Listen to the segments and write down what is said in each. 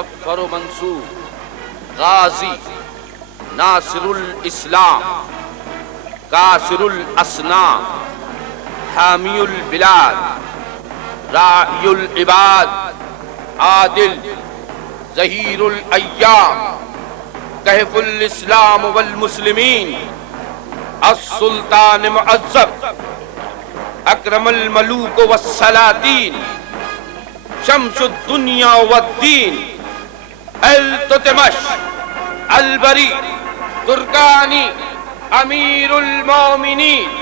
मुज़फ़्फ़र मंसूर गाजी नासिरुल इस्लाम कासिरुल असनाम हामियुल बिलाद राइयुल इबाद आदिल ज़हीरुल अय्याम कहफुल इस्लाम वल मुस्लिमीन अस्सुल्तान मुअज़्ज़ब अकरमुल मलूक वस्सलातीन शम्सुद दुनिया वद्दीन अल-तुतमश अल-बरी तुर्कानी अमीरुल मोमिनीन।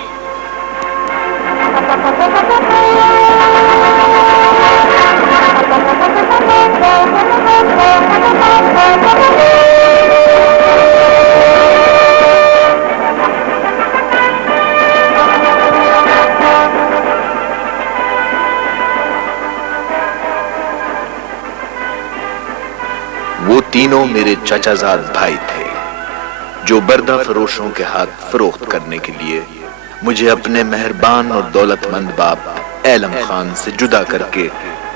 वो तीनों मेरे चचाजाद भाई थे जो बर्दा फरोशों के हाथ फरोख्त करने के लिए मुझे अपने मेहरबान और दौलतमंद बाप एलम खान से जुदा करके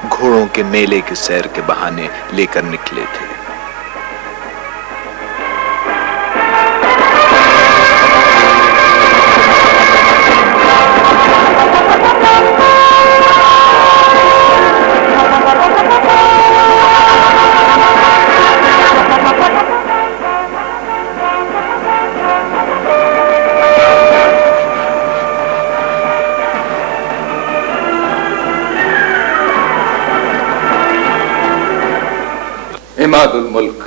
घोड़ों के मेले के सैर के बहाने लेकर निकले थे। इमादुल मुल्क,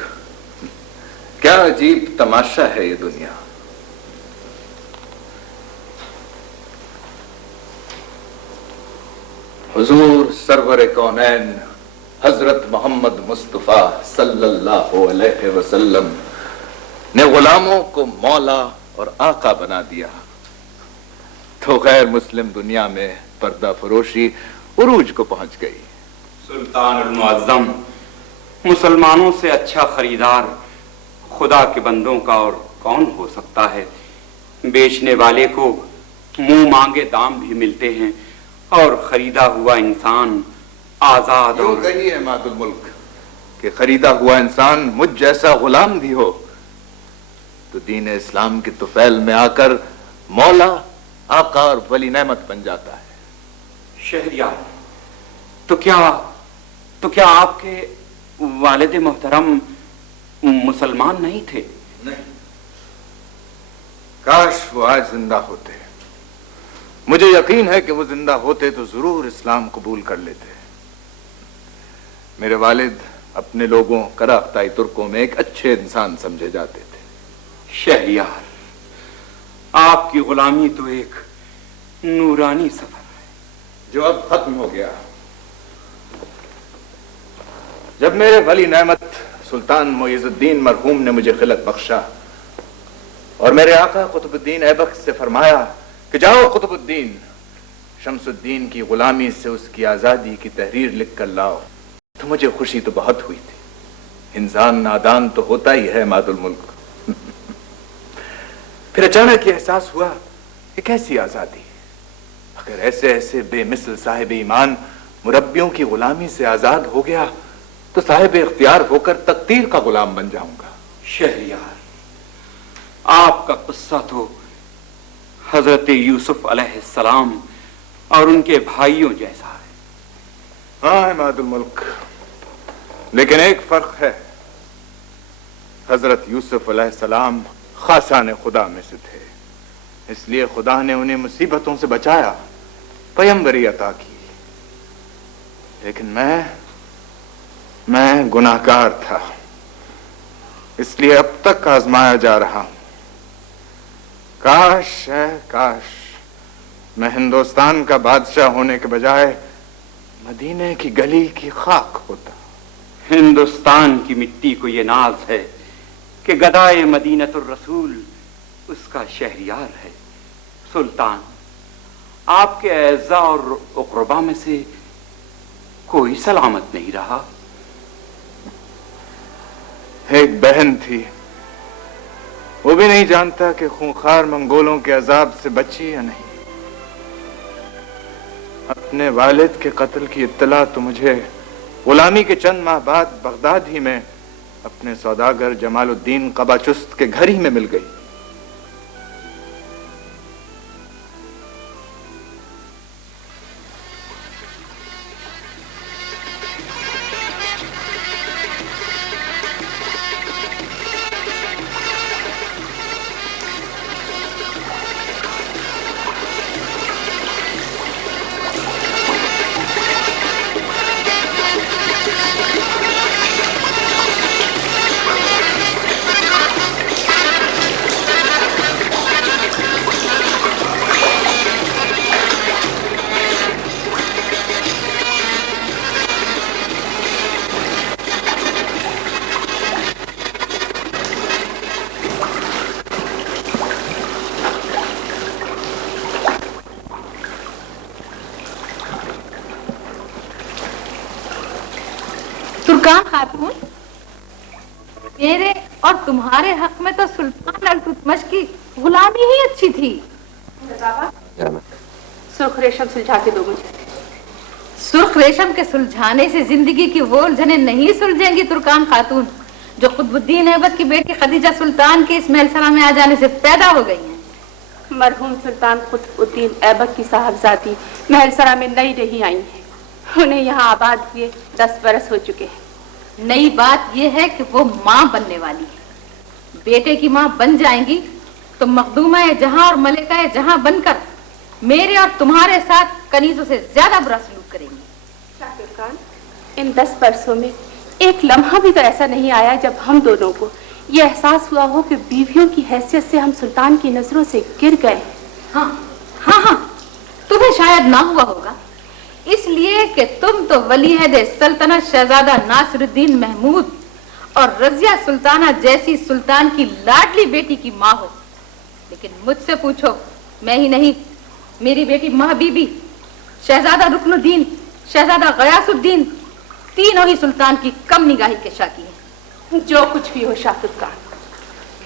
क्या अजीब तमाशा है ये दुनिया। हुजूर सरवर कौनैन हजरत मोहम्मद मुस्तफा सल्लल्लाहु अलैहि वसल्लम ने गुलामों को मौला और आका बना दिया तो गैर मुस्लिम दुनिया में पर्दा फरोशी उरूज को पहुंच गई। सुल्तानुल मुअज़्ज़म, मुसलमानों से अच्छा खरीदार खुदा के बंदों का और कौन हो सकता है। बेचने वाले को मुंह मांगे दाम भी मिलते हैं और खरीदा हुआ इंसान आजाद। यूं कहिए इमादुल मुल्क कि खरीदा हुआ इंसान मुझ जैसा गुलाम भी हो तो दीन इस्लाम के तुफैल में आकर मौला, आका और वली नेमत बन जाता है। शहरियार, तो क्या आपके वालिद मोहतरम मुसलमान नहीं थे? नहीं, काश वो आज जिंदा होते। मुझे यकीन है कि वो जिंदा होते तो जरूर इस्लाम कबूल कर लेते। मेरे वालिद अपने लोगों कराख्ताई तुर्कों में एक अच्छे इंसान समझे जाते थे। शहरियार, आपकी गुलामी तो एक नूरानी सफर है जो अब खत्म हो गया। जब मेरे वली नेमत सुल्तान मुइज़ुद्दीन मरहूम ने मुझे खिलत बख्शा और मेरे आका कुतुबुद्दीन ऐबक से फरमाया कि जाओ कुतुबुद्दीन, शम्सुद्दीन की गुलामी से उसकी आजादी की तहरीर लिख कर लाओ, तो मुझे खुशी तो बहुत हुई थी। इंसान नादान तो होता ही है मादुल मुल्क। फिर अचानक एहसास हुआ कि कैसी आजादी। अगर ऐसे ऐसे बेमिसल साहिब ईमान मुरब्बियों की गुलामी से आजाद हो गया तो साहिब इख्तियार होकर तकदीर का गुलाम बन जाऊंगा। शहरियार, आपका किस्सा तो हजरत यूसुफ अलैहिस्सलाम और उनके भाइयों जैसा है। हाँ इमादुल मुल्क, लेकिन एक फर्क है। हजरत यूसुफ अलैहिस्सलाम खासाने खुदा में से थे, इसलिए खुदा ने उन्हें मुसीबतों से बचाया, पैगंबरी अता की। लेकिन मैं गुनाहगार था, इसलिए अब तक आजमाया जा रहा हूं। काश मैं हिंदुस्तान का बादशाह होने के बजाय मदीने की गली की खाक होता। हिंदुस्तान की मिट्टी को यह नाज है कि गदाए मदीनतुर रसूल उसका शहरियार है। सुल्तान, आपके एज़्ज़ा और उक़रबा में से कोई सलामत नहीं रहा। एक बहन थी, वो भी नहीं जानता कि खूंखार मंगोलों के अजाब से बची या नहीं। अपने वालिद के कत्ल की इत्तला तो मुझे गुलामी के चंद माह बाद बगदाद ही में अपने सौदागर जमालुद्दीन कबाचुस्त के घर ही में मिल गई। तुर्कान खातून, मेरे और तुम्हारे हक में तो सुल्तान अल-तुतमश की गुलामी ही अच्छी थी। सुर्ख रेशम सुलझा के दो मुझे। सुर्ख रेशम के सुलझाने से जिंदगी की वो उलझने नहीं सुलझेंगी तुर्कान खातून, जो कुतुबुद्दीन ऐबक की बेटी खदीजा सुल्तान के इस महलसरा में आ जाने से पैदा हो गई हैं। मरहूम सुल्तान कुतुबुद्दीन ऐबक की साहबजादी महलसरा में नई नहीं आई है। उन्हें यहाँ आबाद हुए 10 बरस हो चुके हैं। नई बात यह है कि वो माँ बनने वाली है। बेटे की माँ बन जाएंगी तो मखदूमा जहां और मलिका जहां बनकर मेरे और तुम्हारे साथ कनीजों से ज्यादा बुरा सलूक करेंगी। शाकिर खान, इन 10 बरसों में एक लम्हा भी तो ऐसा नहीं आया जब हम दोनों को ये एहसास हुआ हो कि बीवियों की हैसियत से हम सुल्तान की नजरों से गिर गए। हाँ हाँ हाँ, तुम्हें शायद ना हुआ होगा, इसलिए कि तुम तो वलीअहद सल्तनत शहजादा नासिरुद्दीन महमूद और रजिया सुल्ताना जैसी सुल्तान की लाडली बेटी की माँ हो। लेकिन मुझसे पूछो, मैं ही नहीं, मेरी बेटी महबीबी, शहजादा रुकनुद्दीन, शहजादा गयासुद्दीन, तीनों ही सुल्तान की कम निगाही के शाकी हैं। जो कुछ भी हो शाकिर खान,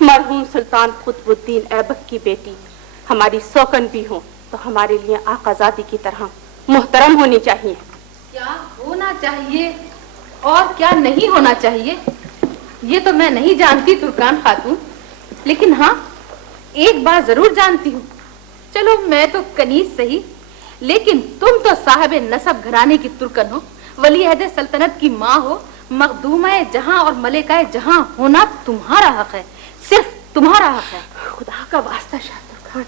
मरहूम सुल्तान कुतुबुद्दीन ऐबक की बेटी हमारी सौकन भी हो तो हमारे लिए आकाजादी की तरह मुहतरम होनी चाहिए। क्या होना चाहिए और क्या नहीं होना चाहिए ये तो मैं नहीं जानती तुर्कान खातून, लेकिन हाँ एक बात जरूर जानती हूँ। चलो मैं तो कनीज सही, लेकिन तुम तो साहब नसब घराने की तुर्कन हो, वलीअहद सल्तनत की माँ हो, मखदूमा जहां और मलिका जहां होना तुम्हारा हक है, सिर्फ तुम्हारा हक है। खुदा का वास्ता शाकिर खान,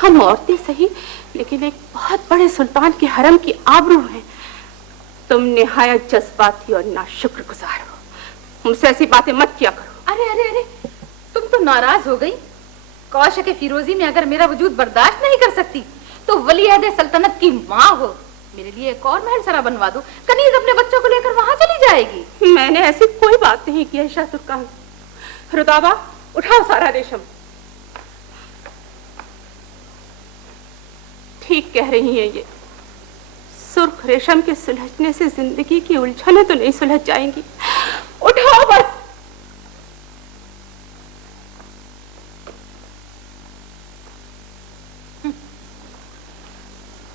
हम औरतें सही लेकिन एक बहुत बड़े सुल्तान के हरम की आबरू है। तुम निहायत जज्बाती और नाशुक्रगुजार हो, मुझसे ऐसी बातें मत किया करो। अरे अरे अरे, तुम तो नाराज हो गई। कौशक फिरोजी में अगर मेरा वजूद बर्दाश्त नहीं कर सकती तो वलीअहद सल्तनत की माँ हो, मेरे लिए एक और महलसरा बनवा दो, कनीज अपने बच्चों को लेकर वहां चली जाएगी। मैंने ऐसी कोई बात नहीं की है शाह तुर्कान। रुदाबा, उठाओ सारा रेशम। ठीक कह रही है ये, सुर्ख रेशम के सुलझने से जिंदगी की उलझने तो नहीं सुलझ जाएंगी। उठाओ बस।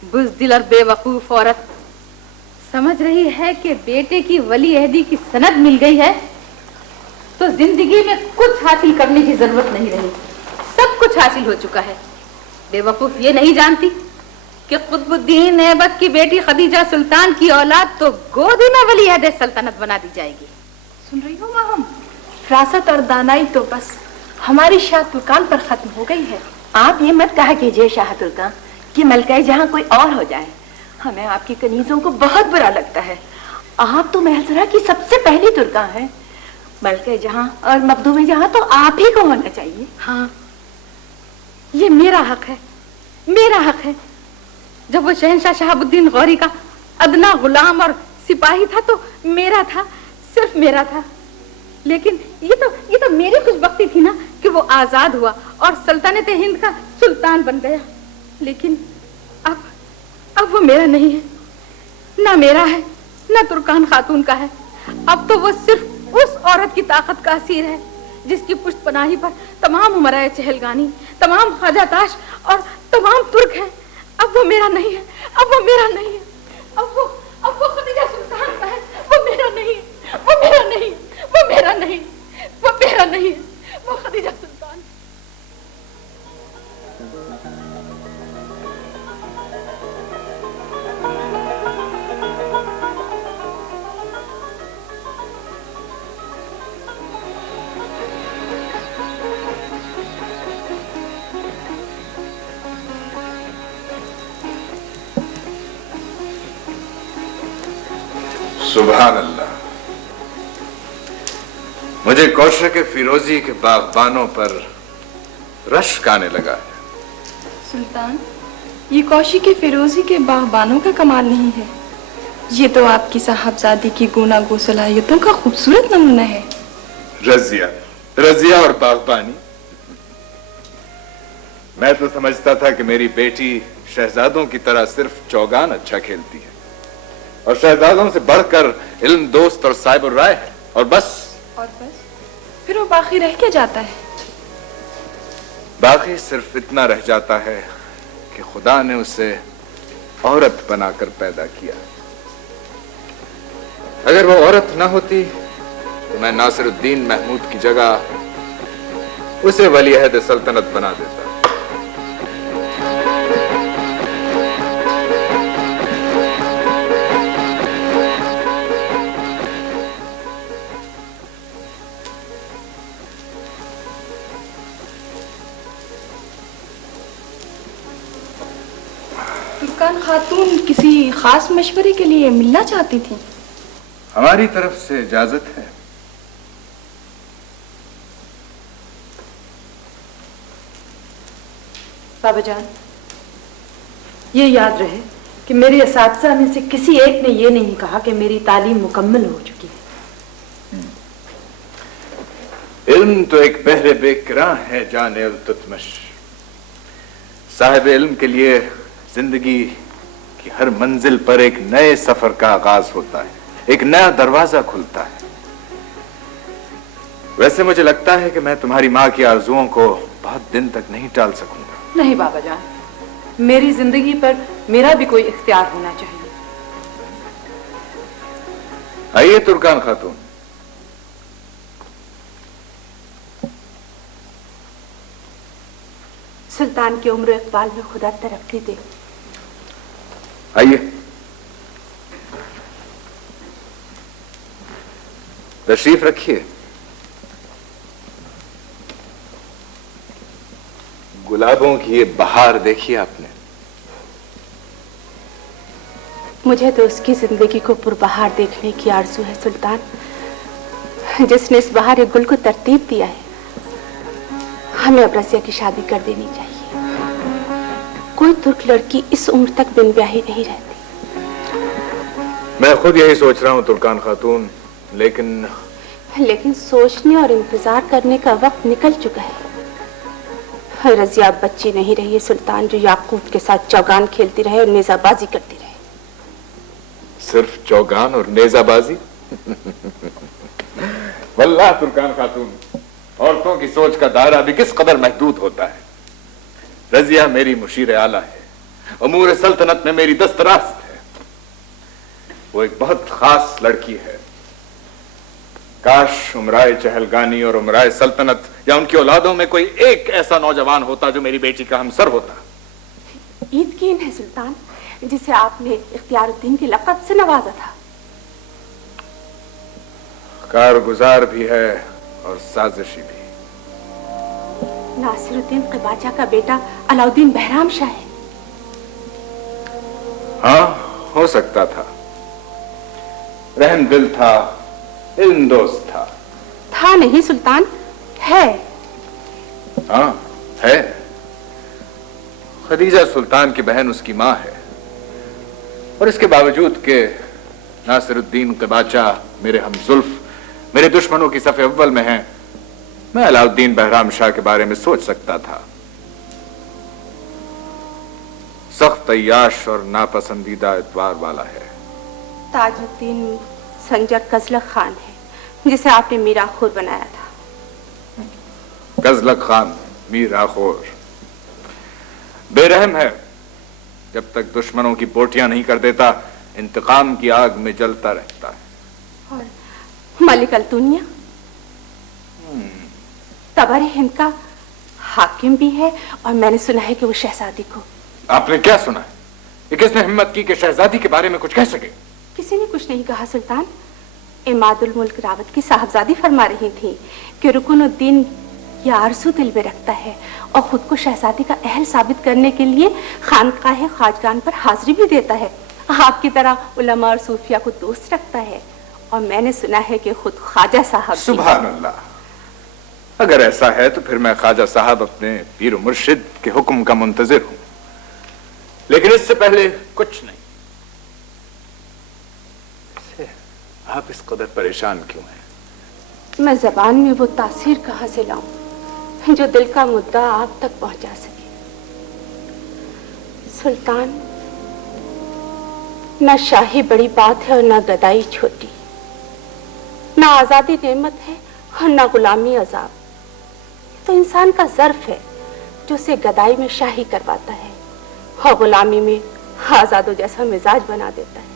बुज़दिल और बेवकूफ औरत समझ रही है कि बेटे की वलीअहदी की सनद मिल गई है तो जिंदगी में कुछ हासिल करने की जरूरत नहीं रही, सब कुछ हासिल हो चुका है। बेवकूफ ये नहीं जानती कि कुतुबुद्दीन ऐबक की बेटी खदीजा सुल्तान की औलाद तो गोद में वलीअहद सल्तनत बना दी जाएगी। सुन रही हो माँ, हम फरासत और दानाई तो बस हमारी शाह तुर्कान पर खत्म हो गई है। आप ये मत कहा कीजिए शाह तुर्कान कि मलका जहां कोई और हो जाए, हमें आपकी कनीजों को बहुत बुरा लगता है। आप तो महलसरा की सबसे पहली तुर्का हैं। मलका जहां और मखदूम जहां तो आप ही को होना चाहिए। हाँ, ये मेरा हक है, मेरा हक है। जब वो शहंशाह शहाबुद्दीन गौरी का अदना गुलाम और सिपाही था तो मेरा था, सिर्फ मेरा था। लेकिन ये तो मेरी खुशबख्ती थी ना कि वो आजाद हुआ और सल्तनत हिंद का सुल्तान बन गया। लेकिन अब वो मेरा नहीं है, ना मेरा है ना तुर्कान खातून का है। अब तो वो सिर्फ उस औरत की ताकत का असीर है जिसकी पुष्टपनाही पर तमाम उमराए चहलगानी, तमाम ख्वाजाताश और तमाम तुर्क हैं। अब वो मेरा नहीं है, अब वो मेरा नहीं है, अब वो खदीजा सुल्तान सुभान अल्लाह। मुझे कौशक फिरोजी के बागबानों पर रश्क आने लगा है। सुल्तान, ये कौशिक फिरोजी के बागबानों का कमाल नहीं है, ये तो आपकी साहबजादी की गुनागो सलाहियतों का खूबसूरत नमूना है। रजिया और बागबानी। मैं तो समझता था कि मेरी बेटी शहजादों की तरह सिर्फ चौगान अच्छा खेलती है और शहजादों से बढ़कर इल्म दोस्त और साहिब राय है, और बस फिर वो बाकी रह के जाता है। बाकी सिर्फ इतना रह जाता है कि खुदा ने उसे औरत बनाकर पैदा किया। अगर वो औरत ना होती तो मैं नासिरुद्दीन महमूद की जगह उसे वली-अहद सल्तनत बना देता। तुर्कान खातून किसी खास मशवरे के लिए मिलना चाहती थी। हमारी तरफ से इजाजत है। बाबा जान, ये याद रहे कि मेरे असातिज़ा में से किसी एक ने ये नहीं कहा कि मेरी तालीम मुकम्मल हो चुकी है। इल्म तो एक बहरे बेकरां है जाने तुतमश। साहिब इल्म के लिए जिंदगी की हर मंजिल पर एक नए सफर का आगाज होता है, एक नया दरवाजा खुलता है। वैसे मुझे लगता है कि मैं तुम्हारी माँ की आरजुओं को बहुत दिन तक नहीं टाल सकूंगा। नहीं बाबा जान, मेरी जिंदगी पर मेरा भी कोई इख्तियार होना चाहिए। आइए तुर्कान खातून। सुल्तान की उम्र इकबाल में खुदा तरक्की दे। आइए, तशरीफ रखिए। गुलाबों की ये बहार देखिए आपने। मुझे तो उसकी जिंदगी को पुरबहार देखने की आरज़ू है सुल्तान, जिसने इस बहार गुल को तरतीब दिया है। हमें अब रज़िया की शादी कर देनी चाहिए। कोई तुर्क लड़की इस उम्र तक बिन ब्याही नहीं रहती। मैं खुद यही सोच रहा हूं तुर्कान खातून, लेकिन सोचने और इंतजार करने का वक्त निकल चुका है। रज़िया अब बच्ची नहीं रही है सुल्तान, जो याकूत के साथ चौगान खेलती रहे और नेजाबाजी करती रहे। सिर्फ चौगान और नेजाबाजी? वल्लाह तुर्कान खातून, औरतों की सोच का दायरा भी किस कदर महदूद होता है। रज़िया मेरी मुशीर आला है, अमूर सल्तनत में मेरी दस्तरास्त है। वो एक बहुत खास लड़की है। काश उमराए चहलगानी और उमराए सल्तनत या उनकी औलादों में कोई एक ऐसा नौजवान होता जो मेरी बेटी का हमसर होता। ईद कीन है सुल्तान, जिसे आपने इख्तियारुद्दीन के लक़ब से नवाजा था। कारगुजार भी है और साजिशी भी। नासिरुद्दीन क़िबाचा का बेटा अलाउद्दीन बहराम शाह है। हाँ, हो सकता था। रहम दिल था, इल्म दोस्त था नहीं सुल्तान, है। हाँ है। खदीजा सुल्तान की बहन उसकी माँ है, और इसके बावजूद के नासिरुद्दीन क़िबाचा मेरे हमजुल्फ, मेरे दुश्मनों की सफ़े अव्वल में हैं, मैं अलाउद्दीन बहराम शाह के बारे में सोच सकता था। सख्त अय्याश और नापसंदीदा एतवार वाला है। ताजुद्दीन संजर कजलक खान है, जिसे आपने मीराखोर बनाया था। कजलक खान मीराखोर बेरहम है। जब तक दुश्मनों की बोटियां नहीं कर देता, इंतकाम की आग में जलता रहता है। और मलिक अल्तुनिया तबर हिंद का हाकिम भी है, और मैंने सुना है कि वो शहजादी को। आपने क्या सुना है? ये किसने हिम्मत की कि शहजादी के बारे में कुछ कह सके? किसी ने कुछ नहीं कहा सुल्तान। इमादुल मुल्क रावत की साहबजादी फरमा रही थी कि रुकनुद्दीन ये आरज़ू दिल में रखता है और खुद को शहजादी का अहल साबित करने के लिए खानकाह ख्वाजगान पर हाजिरी भी देता है। आपकी तरह उलमा और सूफिया को दोस्त रखता है, और मैंने सुना है कि खुद ख्वाजा साहब। सुभान अल्लाह, अगर ऐसा है तो फिर मैं ख्वाजा साहब अपने पीर मुर्शिद के हुक्म का मुंतजिर हूं, लेकिन इससे पहले कुछ नहीं। आप इस कदर परेशान क्यों हैं? मैं जबान में वो तासीर कहां से लाऊं जो दिल का मुद्दा आप तक पहुंचा सके। सुल्तान, ना शाही बड़ी बात है और ना गदाई छोटी, ना आजादी नेमत है और ना गुलामी अजाब। तो इंसान का ज़र्फ है जो उसे गदाई में शाही करवाता है और गुलामी में आजादों जैसा मिजाज बना देता है।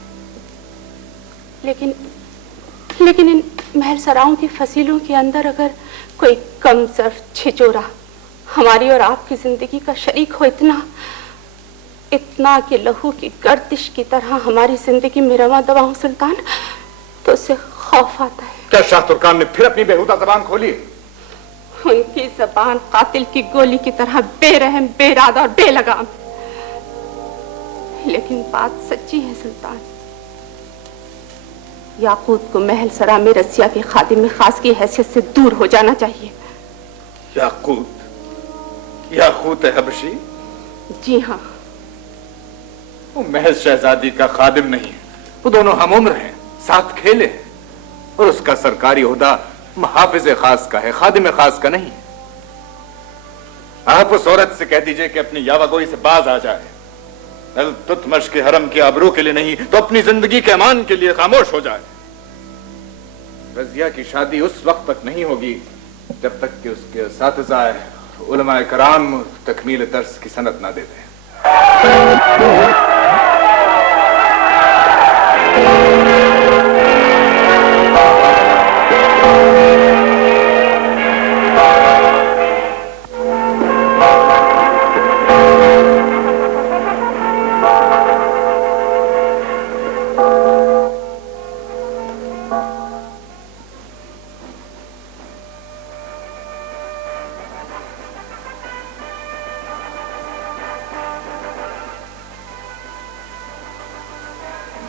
लेकिन इन महल सराओं की फसीलों के अंदर अगर कोई कम ज़र्फ छिचोरा हमारी और आपकी जिंदगी का शरीक हो, इतना कि लहू की गर्दिश की तरह हमारी जिंदगी में रवा दवा हो सुल्तान, तो उससे खौफ आता है। क्या शाह तुर्कान ने फिर अपनी बेहुदा जबान खोली? उनकी जबान कातिल की गोली की तरह बेरहम, बेइरादा और बेलगाम। लेकिन बात सच्ची है सुल्तान, याकूत को महल सरा में रसिया के खादिम खास की हैसियत से दूर हो जाना चाहिए। याकूत हबशी? जी हाँ। वो महज शहजादी का खादिम नहीं, वो दोनों हम उम्र हैं, साथ खेले हैं, और उसका सरकारी ओहदा मुहाफिज खास का है, खादिम खास का नहीं। आप उस औरत से कह दीजिए कि अपनी यावागोई से बाज आ जाए। तुतमश के हरम के आबरू के लिए नहीं तो अपनी जिंदगी के अमान के लिए खामोश हो जाए। रजिया की शादी उस वक्त तक नहीं होगी जब तक कि उसके असातिज़ा उलमाए कराम तकमील दर्स की सनद ना दे दें।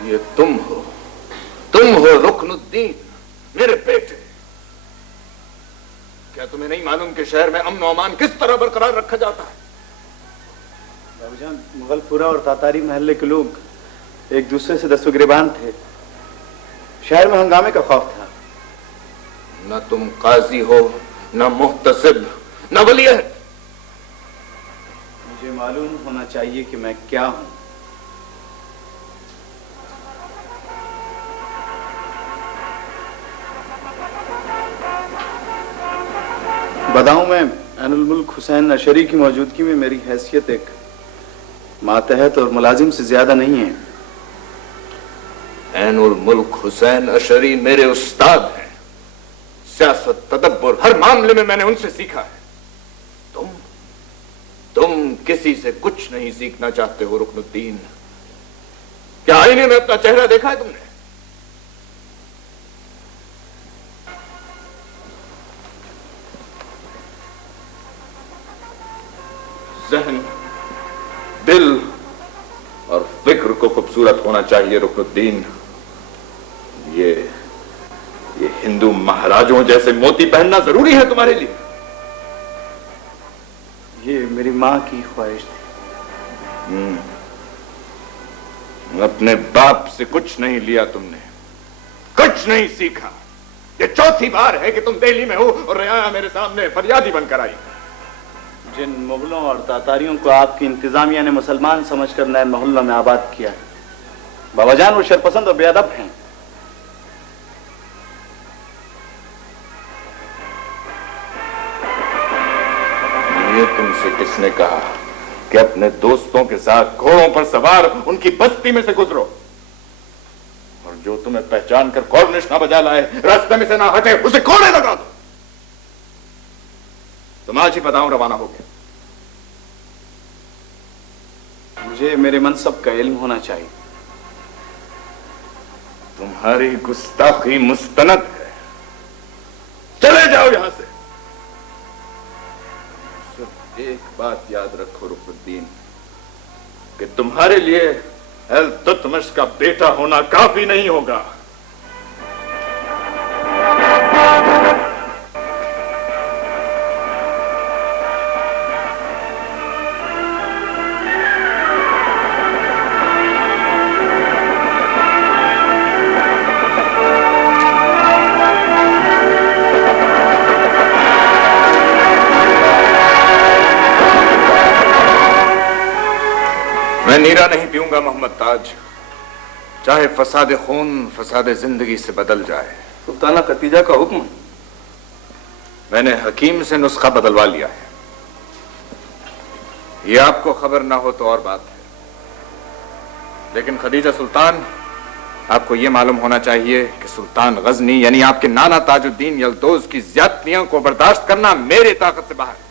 ये तुम हो रुकनुद्दीन, मेरे बेटे। क्या तुम्हें नहीं मालूम कि शहर में अमन और अमान किस तरह बरकरार रखा जाता है? बाबूजान, मुगलपुरा और तातारी महल्ले के लोग एक दूसरे से दस्तगिरबान थे। शहर में हंगामे का खौफ था। न तुम काजी हो, न मुहतसिब, न वलीअहद। मुझे मालूम होना चाहिए कि मैं क्या हूं। बदाऊं में ऐनुल मुल्क हुसैन अशरी की मौजूदगी में मेरी हैसियत एक मातहत और मुलाजिम से ज्यादा नहीं है। ऐनुल मुल्क हुसैन अशरी मेरे उस्ताद हैं। सियासत, तदब्बुर, हर मामले में मैंने उनसे सीखा है। तुम किसी से कुछ नहीं सीखना चाहते हो रुकनुद्दीन। क्या आईने में अपना चेहरा देखा है तुमने? जहन, दिल और फिक्र को खूबसूरत होना चाहिए रुकनुद्दीन। ये हिंदू महाराजों जैसे मोती पहनना जरूरी है तुम्हारे लिए? ये मेरी मां की ख्वाहिश थी। अपने बाप से कुछ नहीं लिया तुमने, कुछ नहीं सीखा। ये चौथी बार है कि तुम दिल्ली में हो और रियाया मेरे सामने फरियादी बनकर आई। जिन मुगलों और तातारियों को आपकी इंतजामिया ने मुसलमान समझकर नए मोहल्लों में आबाद किया है, बाबाजान वो शरपसंद और बेअदब हैं। ये तुमसे किसने कहा कि अपने दोस्तों के साथ घोड़ों पर सवार उनकी बस्ती में से गुजरो, और जो तुम्हें पहचान कर कॉर्निश ना बजा लाए, रास्ते में से ना हटे, उसे कोड़े लगा दो। तुम आज ही बताऊं रवाना हो गया। मुझे मेरे मनसब का इल्म होना चाहिए। तुम्हारी गुस्ताखी मुस्तनद है, चले जाओ यहां से। सिर्फ एक बात याद रखो रुकनुद्दीन, कि तुम्हारे लिए इल्तुतमिश का बेटा होना काफी नहीं होगा। मैं नीरा नहीं पीऊंगा मोहम्मद ताज, चाहे फसाद खून फसाद जिंदगी से बदल जाए। सुल्ताना खतीजा का हुक्म। मैंने हकीम से नुस्खा बदलवा लिया है। ये आपको खबर ना हो तो और बात है, लेकिन खदीजा सुल्तान, आपको यह मालूम होना चाहिए कि सुल्तान गजनी यानी आपके नाना ताजुद्दीन यल्दौज की ज्यादतियों को बर्दाश्त करना मेरी ताकत से बाहर।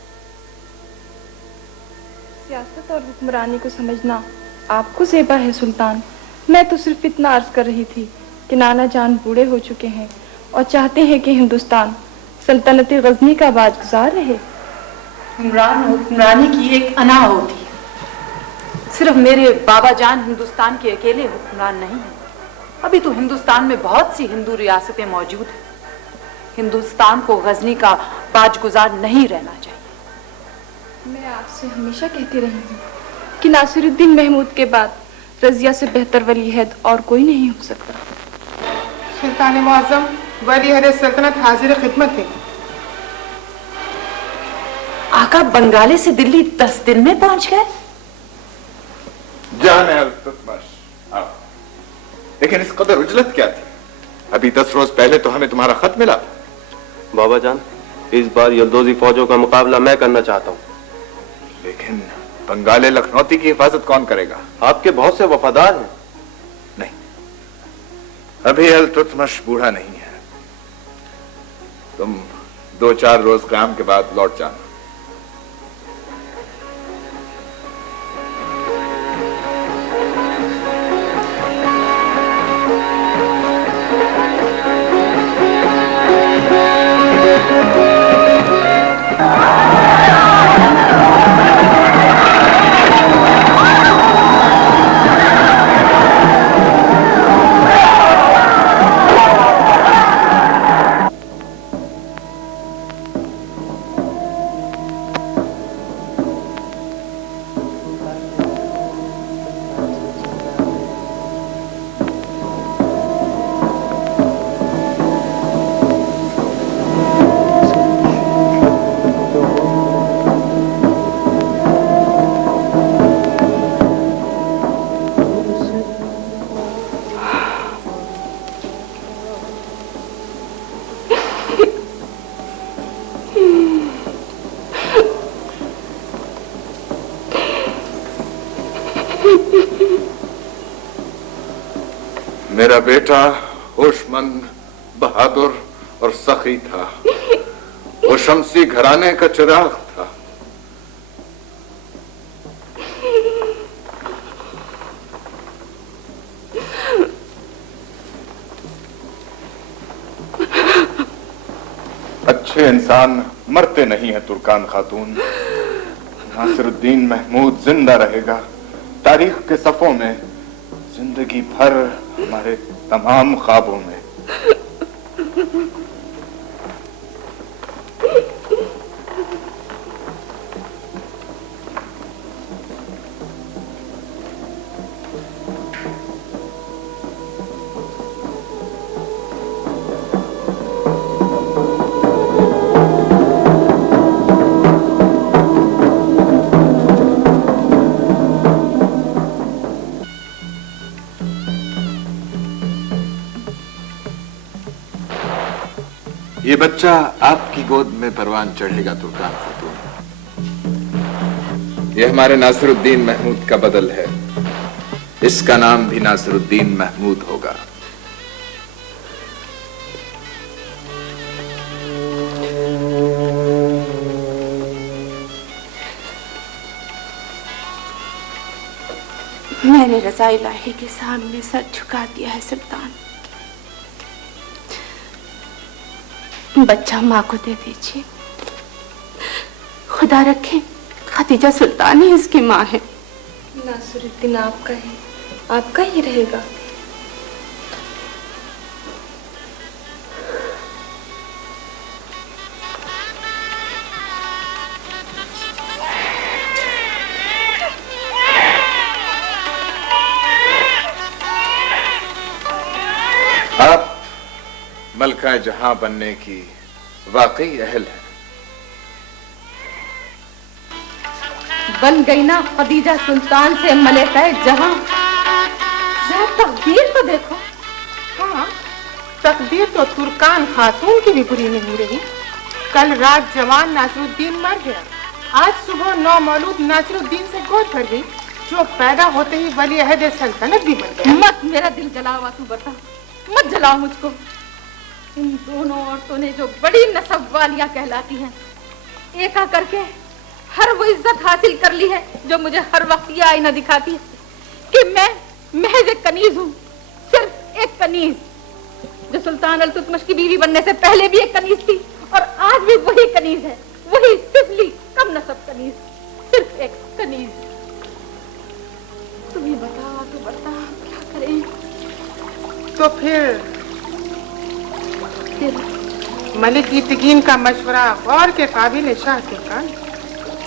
सियासत और हुक्मरानी को समझना आपको ज़ेबा है सुल्तान। मैं तो सिर्फ इतना अर्ज कर रही थी कि नाना जान बूढ़े हो चुके हैं और चाहते हैं कि हिंदुस्तान सल्तनत गजनी का बाजगुजार रहे। हुक्मरान हुक्मरानी की एक अना होती है। सिर्फ मेरे बाबा जान हिंदुस्तान के अकेले हुक्मरान नहीं है। अभी तो हिंदुस्तान में बहुत सी हिंदू रियासतें मौजूद हैं। हिंदुस्तान को गजनी का बाजगुजार नहीं रहना चाहिए। मैं आपसे हमेशा कहती रही हूँ कि नासिरुद्दीन महमूद के बाद रजिया से बेहतर वलीअहद और कोई नहीं हो सकता। सुल्तान मुअज्जम वलीअहद सल्तनत हाजिर खिदमत है। आका बंगाले से दिल्ली 10 दिन में पहुंच गए। जाने इल्तुतमिश, लेकिन इस कदर उजलत क्या थी? अभी 10 रोज पहले तो हमें तुम्हारा खत मिला था। बाबा जान, इस बार यल्दौजी फौजों का मुकाबला मैं करना चाहता हूँ। लेकिन बंगाले लखनौती की हिफाजत कौन करेगा? आपके बहुत से वफादार हैं। नहीं, अभी इल्तुतमिश बूढ़ा नहीं है। तुम 2-4 रोज काम के बाद लौट जाना। मेरा बेटा होशमंद, बहादुर और सखी था। वो शमसी घराने का चिराग था। अच्छे इंसान मरते नहीं हैं तुर्कान खातून। नासिरुद्दीन महमूद जिंदा रहेगा तारीख के सफों में, जिंदगी भर हमारे तमाम ख्वाबों में। ये बच्चा आपकी गोद में परवान चढ़ेगा तुर्कान खातून। ये हमारे नासिरुद्दीन महमूद का बदल है। इसका नाम भी नासिरुद्दीन महमूद होगा। मैंने रज़ा इलाही के सामने सर झुका दिया है सुल्तान। बच्चा माँ को दे दीजिए। खुदा रखे खतीजा सुल्तान ही इसकी माँ है। नासिरुद्दीन आपका है आपका ही रहेगा। आप मलका जहां बनने की वाकई अहल है। बन गई ना खदीजा सुल्तान से मलिका जहां। जरा तकदीर को देखो। हाँ, तकदीर तो तुर्कान खातून की भी बुरी नहीं रही। कल रात जवान नासिरुद्दीन मर गया। आज सुबह नौ मौलूद नासिरुद्दीन से गोद भर गई, जो पैदा होते ही वली अहद सल्तनत भी बन गया। मत मेरा दिल जलाओ तू बता, मत जलाओ मुझको। इन दोनों औरतों ने जो बड़ी नसब वालियां कहलाती हैं, एक करके हर वो इज्जत हासिल कर ली है जो मुझे हर वक्त ये आईना दिखाती है कि मैं महज एक कनीज हूँ, सिर्फ एक कनीज, जो सुल्तान अल-तुतमश की बीवी बनने से पहले भी एक कनीज थी और आज भी वही कनीज है, वही सिफली कम नसब कनीज, सिर्फ एक कनीज। तुम ही बताओ, तू बता क्या करें? तो फिर मलिक ईतगीन का मशवरा गौर के काबिल है शाह तुर्कान।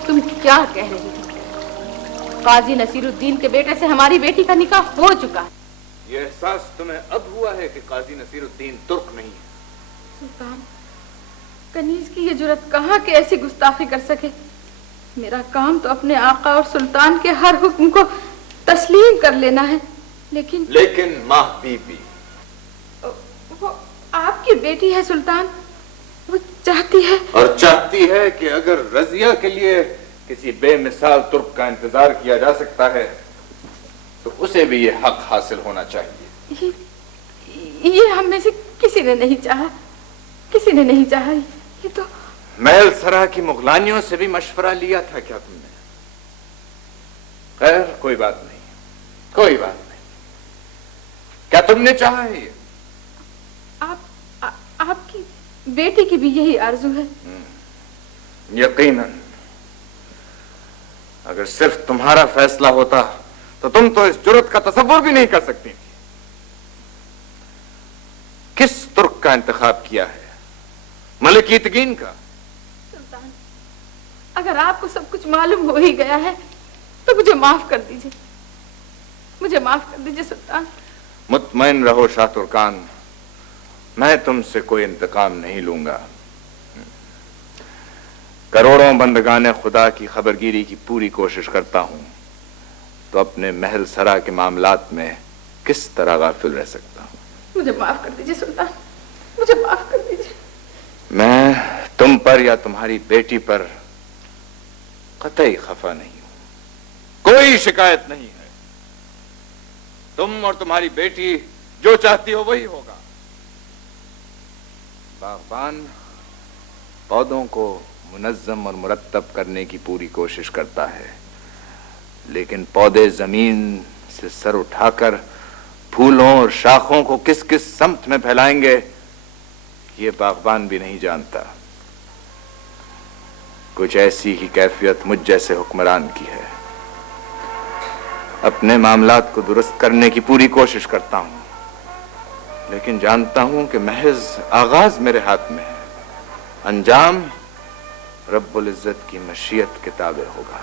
तुम क्या कह रही हो? काजी नसीरुद्दीन के बेटे से हमारी बेटी का निकाह हो चुका है। ये एहसास तुम्हें अब हुआ है कि काजी नसीरुद्दीन तुर्क नहीं है। सुल्तान, कनीज की ये जुर्रत कहाँ के ऐसी गुस्ताखी कर सके? मेरा काम तो अपने आका और सुल्तान के हर हुक्म को तस्लीम कर लेना है, लेकिन माँ बीबी, वो आपकी बेटी है सुल्तान, वो चाहती है कि अगर रजिया के लिए किसी बेमिसाल तुर्क का इंतजार किया जा सकता है तो उसे भी ये हक हासिल होना चाहिए। ये हम में से किसी ने नहीं चाहा, किसी ने नहीं चाहा। ये तो महल सरा की मुगलानियों से भी मशवरा लिया था क्या तुमने? खैर कोई बात नहीं, कोई बात नहीं। क्या तुमने चाहा है ये? आपकी बेटी की भी यही आरजू है। यकीनन। अगर सिर्फ तुम्हारा फैसला होता तो तुम तो इस जुर्रत का तसव्वुर भी नहीं कर सकती थी। किस तुर्क का इंतखाब किया है? मलिक ईतगीन का। सुल्तान, अगर आपको सब कुछ मालूम हो ही गया है तो मुझे माफ कर दीजिए, मुझे माफ कर दीजिए सुल्तान। मुतमईन रहो शाह तुर्कान, मैं तुमसे कोई इंतकाम नहीं लूंगा। करोड़ों बंदगाने खुदा की खबरगिरी की पूरी कोशिश करता हूं, तो अपने महल सरा के मामलात में किस तरह गाफिल रह सकता हूं? मुझे माफ कर दीजिए सुल्तान, मुझे माफ कर दीजिए। मैं तुम पर या तुम्हारी बेटी पर कतई खफा नहीं हूं, कोई शिकायत नहीं है। तुम और तुम्हारी बेटी जो चाहती हो वही होगा। बागबान पौधों को मुनज्जम और मुरत्तब करने की पूरी कोशिश करता है, लेकिन पौधे जमीन से सर उठाकर फूलों और शाखों को किस किस समत में फैलाएंगे ये बागबान भी नहीं जानता। कुछ ऐसी ही कैफियत मुझ जैसे हुक्मरान की है। अपने मामलात को दुरुस्त करने की पूरी कोशिश करता हूं, लेकिन जानता हूं कि महज आगाज मेरे हाथ में है, अंजाम रब्बुल इज्जत की मशीयत के ताबे होगा।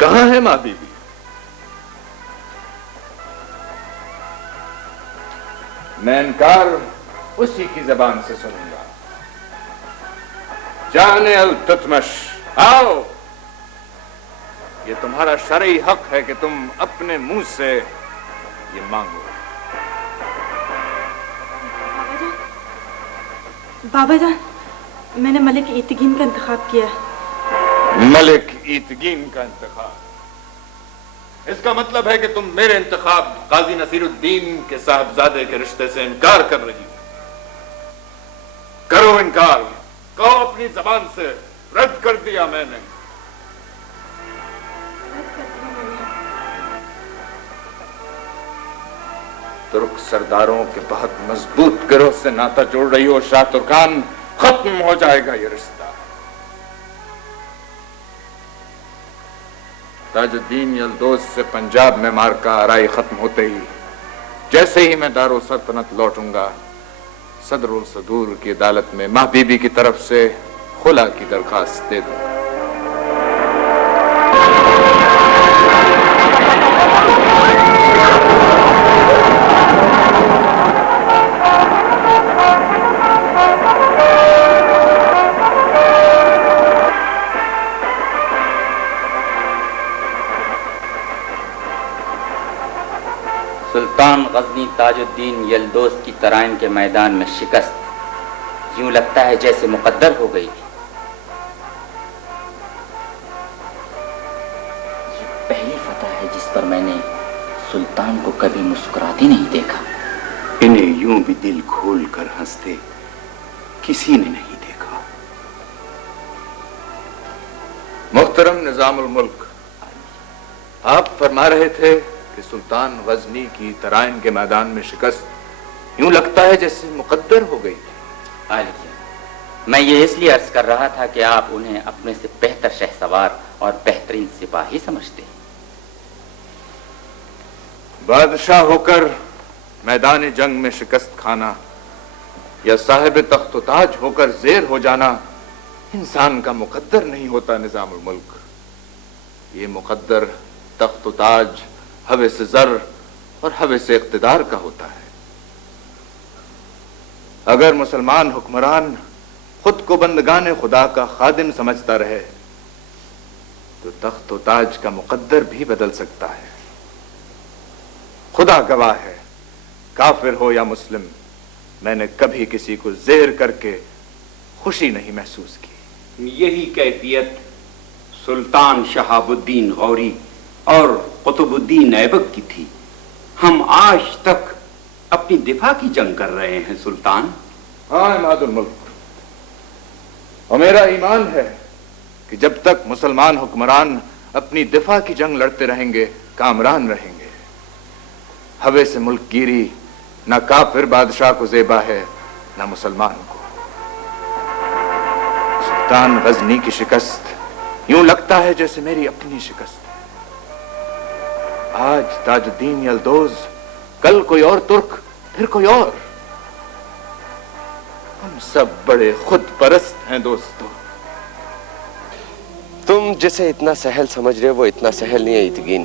कहां है माँ बीबी? मैं इनकार उसी की जबान से सुनूंगा। जाने अल-तुतमश, आओ। ये तुम्हारा शरई हक है कि तुम अपने मुंह से ये मांगो। बाबा जान, मैंने मलिक ईतगीन का इंतखाब किया है। मलिक ईतगीन का इंतखाब? इसका मतलब है कि तुम मेरे इंतखाब काजी नसीरुद्दीन के साहबजादे के रिश्ते से इनकार कर रही हो। करो इनकार, कहो अपनी जबान से रद्द कर दिया मैंने। तुर्क सरदारों के बहुत मजबूत गिरोह से नाता जोड़ रही हो शाह तुर्कान, खत्म हो जाएगा ये रिश्ता। ताजुद्दीन यल्दोज से पंजाब में मारका आराई खत्म होते ही जैसे ही मैं दारो सल्तनत लौटूंगा, सदरुल सदूर की अदालत में माँ बीबी की तरफ से खुला की दरखास्त दे दूंगा। सुल्तान गजनी ताजुद्दीन यल्दोज की तराइन के मैदान में शिकस्त यूं लगता है जैसे मुकद्दर हो गई थी। ये पहली फतह है जिस पर मैंने सुल्तान को कभी मुस्कुराते नहीं देखा। इन्हें यूं भी दिल खोल कर हंसते किसी ने नहीं देखा। मुहतरम निजामुल मुल्क, आप फरमा रहे थे कि सुल्तान गजनी की तराइन के मैदान में शिकस्त यूं लगता है जैसे मुकद्दर हो गई थी। आलिया, मैं ये इसलिए अर्ज कर रहा था कि आप उन्हें अपने से बेहतर शहसवार और बेहतरीन सिपाही समझते हैं। बादशाह होकर मैदान जंग में शिकस्त खाना या साहिब तख्त ताज होकर जेर हो जाना इंसान का मुकद्दर नहीं होता निजामुल मुल्क। ये मुकद्दर तख्त ताज हवे से जर और हवे से इख्तिदार का होता है। अगर मुसलमान हुक्मरान खुद को बंदगाने खुदा का खादिम समझता रहे तो तख्त व ताज का मुकद्दर भी बदल सकता है। खुदा गवाह है, काफिर हो या मुस्लिम, मैंने कभी किसी को जेर करके खुशी नहीं महसूस की। यही कैफियत सुल्तान शहाबुद्दीन गौरी और कुतुबुद्दीन ऐबक की थी। हम आज तक अपनी दिफा की जंग कर रहे हैं सुल्तान। हाँ इमादुल मुल्क, और मेरा ईमान है कि जब तक मुसलमान हुक्मरान अपनी दिफा की जंग लड़ते रहेंगे, कामरान रहेंगे। हवे से मुल्क गिरी ना काफिर बादशाह को जेबा है ना मुसलमान को। सुल्तान गजनी की शिकस्त यूं लगता है जैसे मेरी अपनी शिकस्त है। आज ताजुद्दीन यल्दोज, कल कोई और तुर्क, फिर कोई और। हम सब बड़े खुद परस्त हैं दोस्तों। तुम जिसे इतना सहल समझ रहे हो वो इतना सहल नहीं है इतगीन।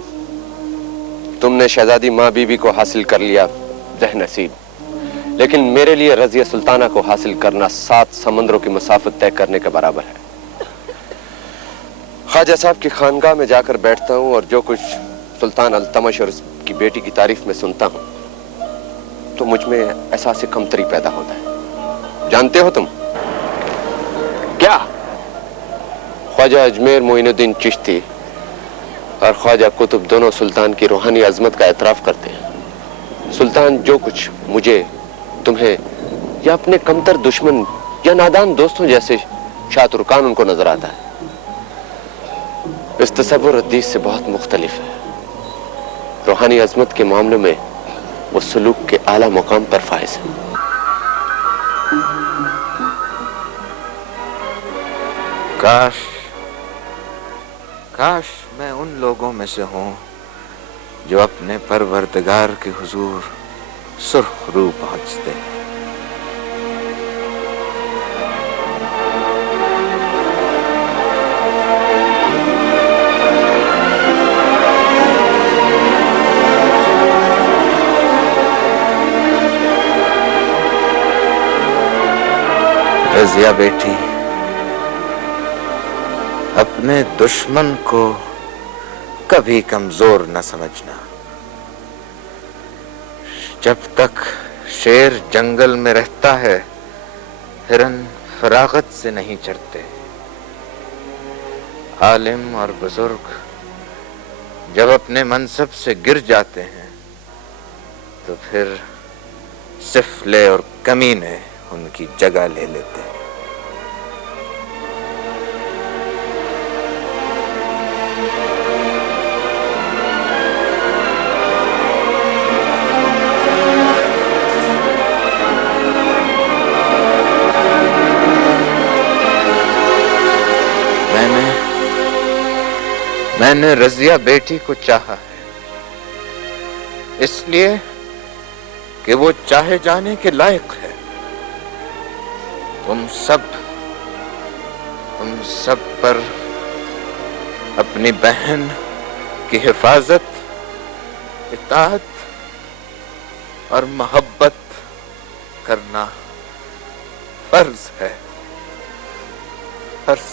तुमने शहजादी माँ बीबी को हासिल कर लिया, रह नसीब, लेकिन मेरे लिए रजिया सुल्ताना को हासिल करना 7 समंदरों की मुसाफत तय करने के बराबर है। ख्वाजा साहब की खानगाह में जाकर बैठता हूँ और जो कुछ सुल्तान अल्तमश और उसकी बेटी की तारीफ में सुनता हूँ तो मुझ में एहसास कमतरी पैदा होता है। जानते हो तुम क्या? ख्वाजा अजमेर मोइनुद्दीन चिश्ती और ख्वाजा कुतुब दोनों सुल्तान की रूहानी अजमत का एतराफ करते हैं। सुल्तान जो कुछ मुझे, तुम्हें या अपने कमतर दुश्मन या नादान दोस्तों जैसे शाह तुर्कान उनको नजर आता है, इस तसव्वुर हदीस से बहुत मुख्तलिफ है। रूहानी अजमत के मामले में वो सलूक के आला मुकाम पर फाइज है। काश मैं उन लोगों में से हूं जो अपने परवरदिगार के हुजूर सुर्ख रू पहुंचते हैं। रजिया बेटी, अपने दुश्मन को कभी कमजोर न समझना। जब तक शेर जंगल में रहता है, हिरन फरागत से नहीं चढ़ते। आलिम और बुजुर्ग जब अपने मनसब से गिर जाते हैं तो फिर सिफले और कमीने उनकी जगह ले लेते हैं। मैंने रजिया बेटी को चाहा है, इसलिए कि वो चाहे जाने के लायक है। तुम सब पर अपनी बहन की हिफाजत, इताअत और मोहब्बत करना फर्ज है, फर्ज।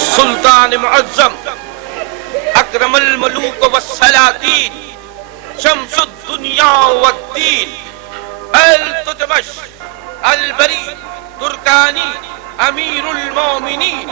सुल्तान मुअज्जम अकरमुल मलूक वस्सलातीन शम्सुद्दुनिया वद्दीन अल-तुतमश अल-बरी तुर्कानी अमीरुल मोमिनीन।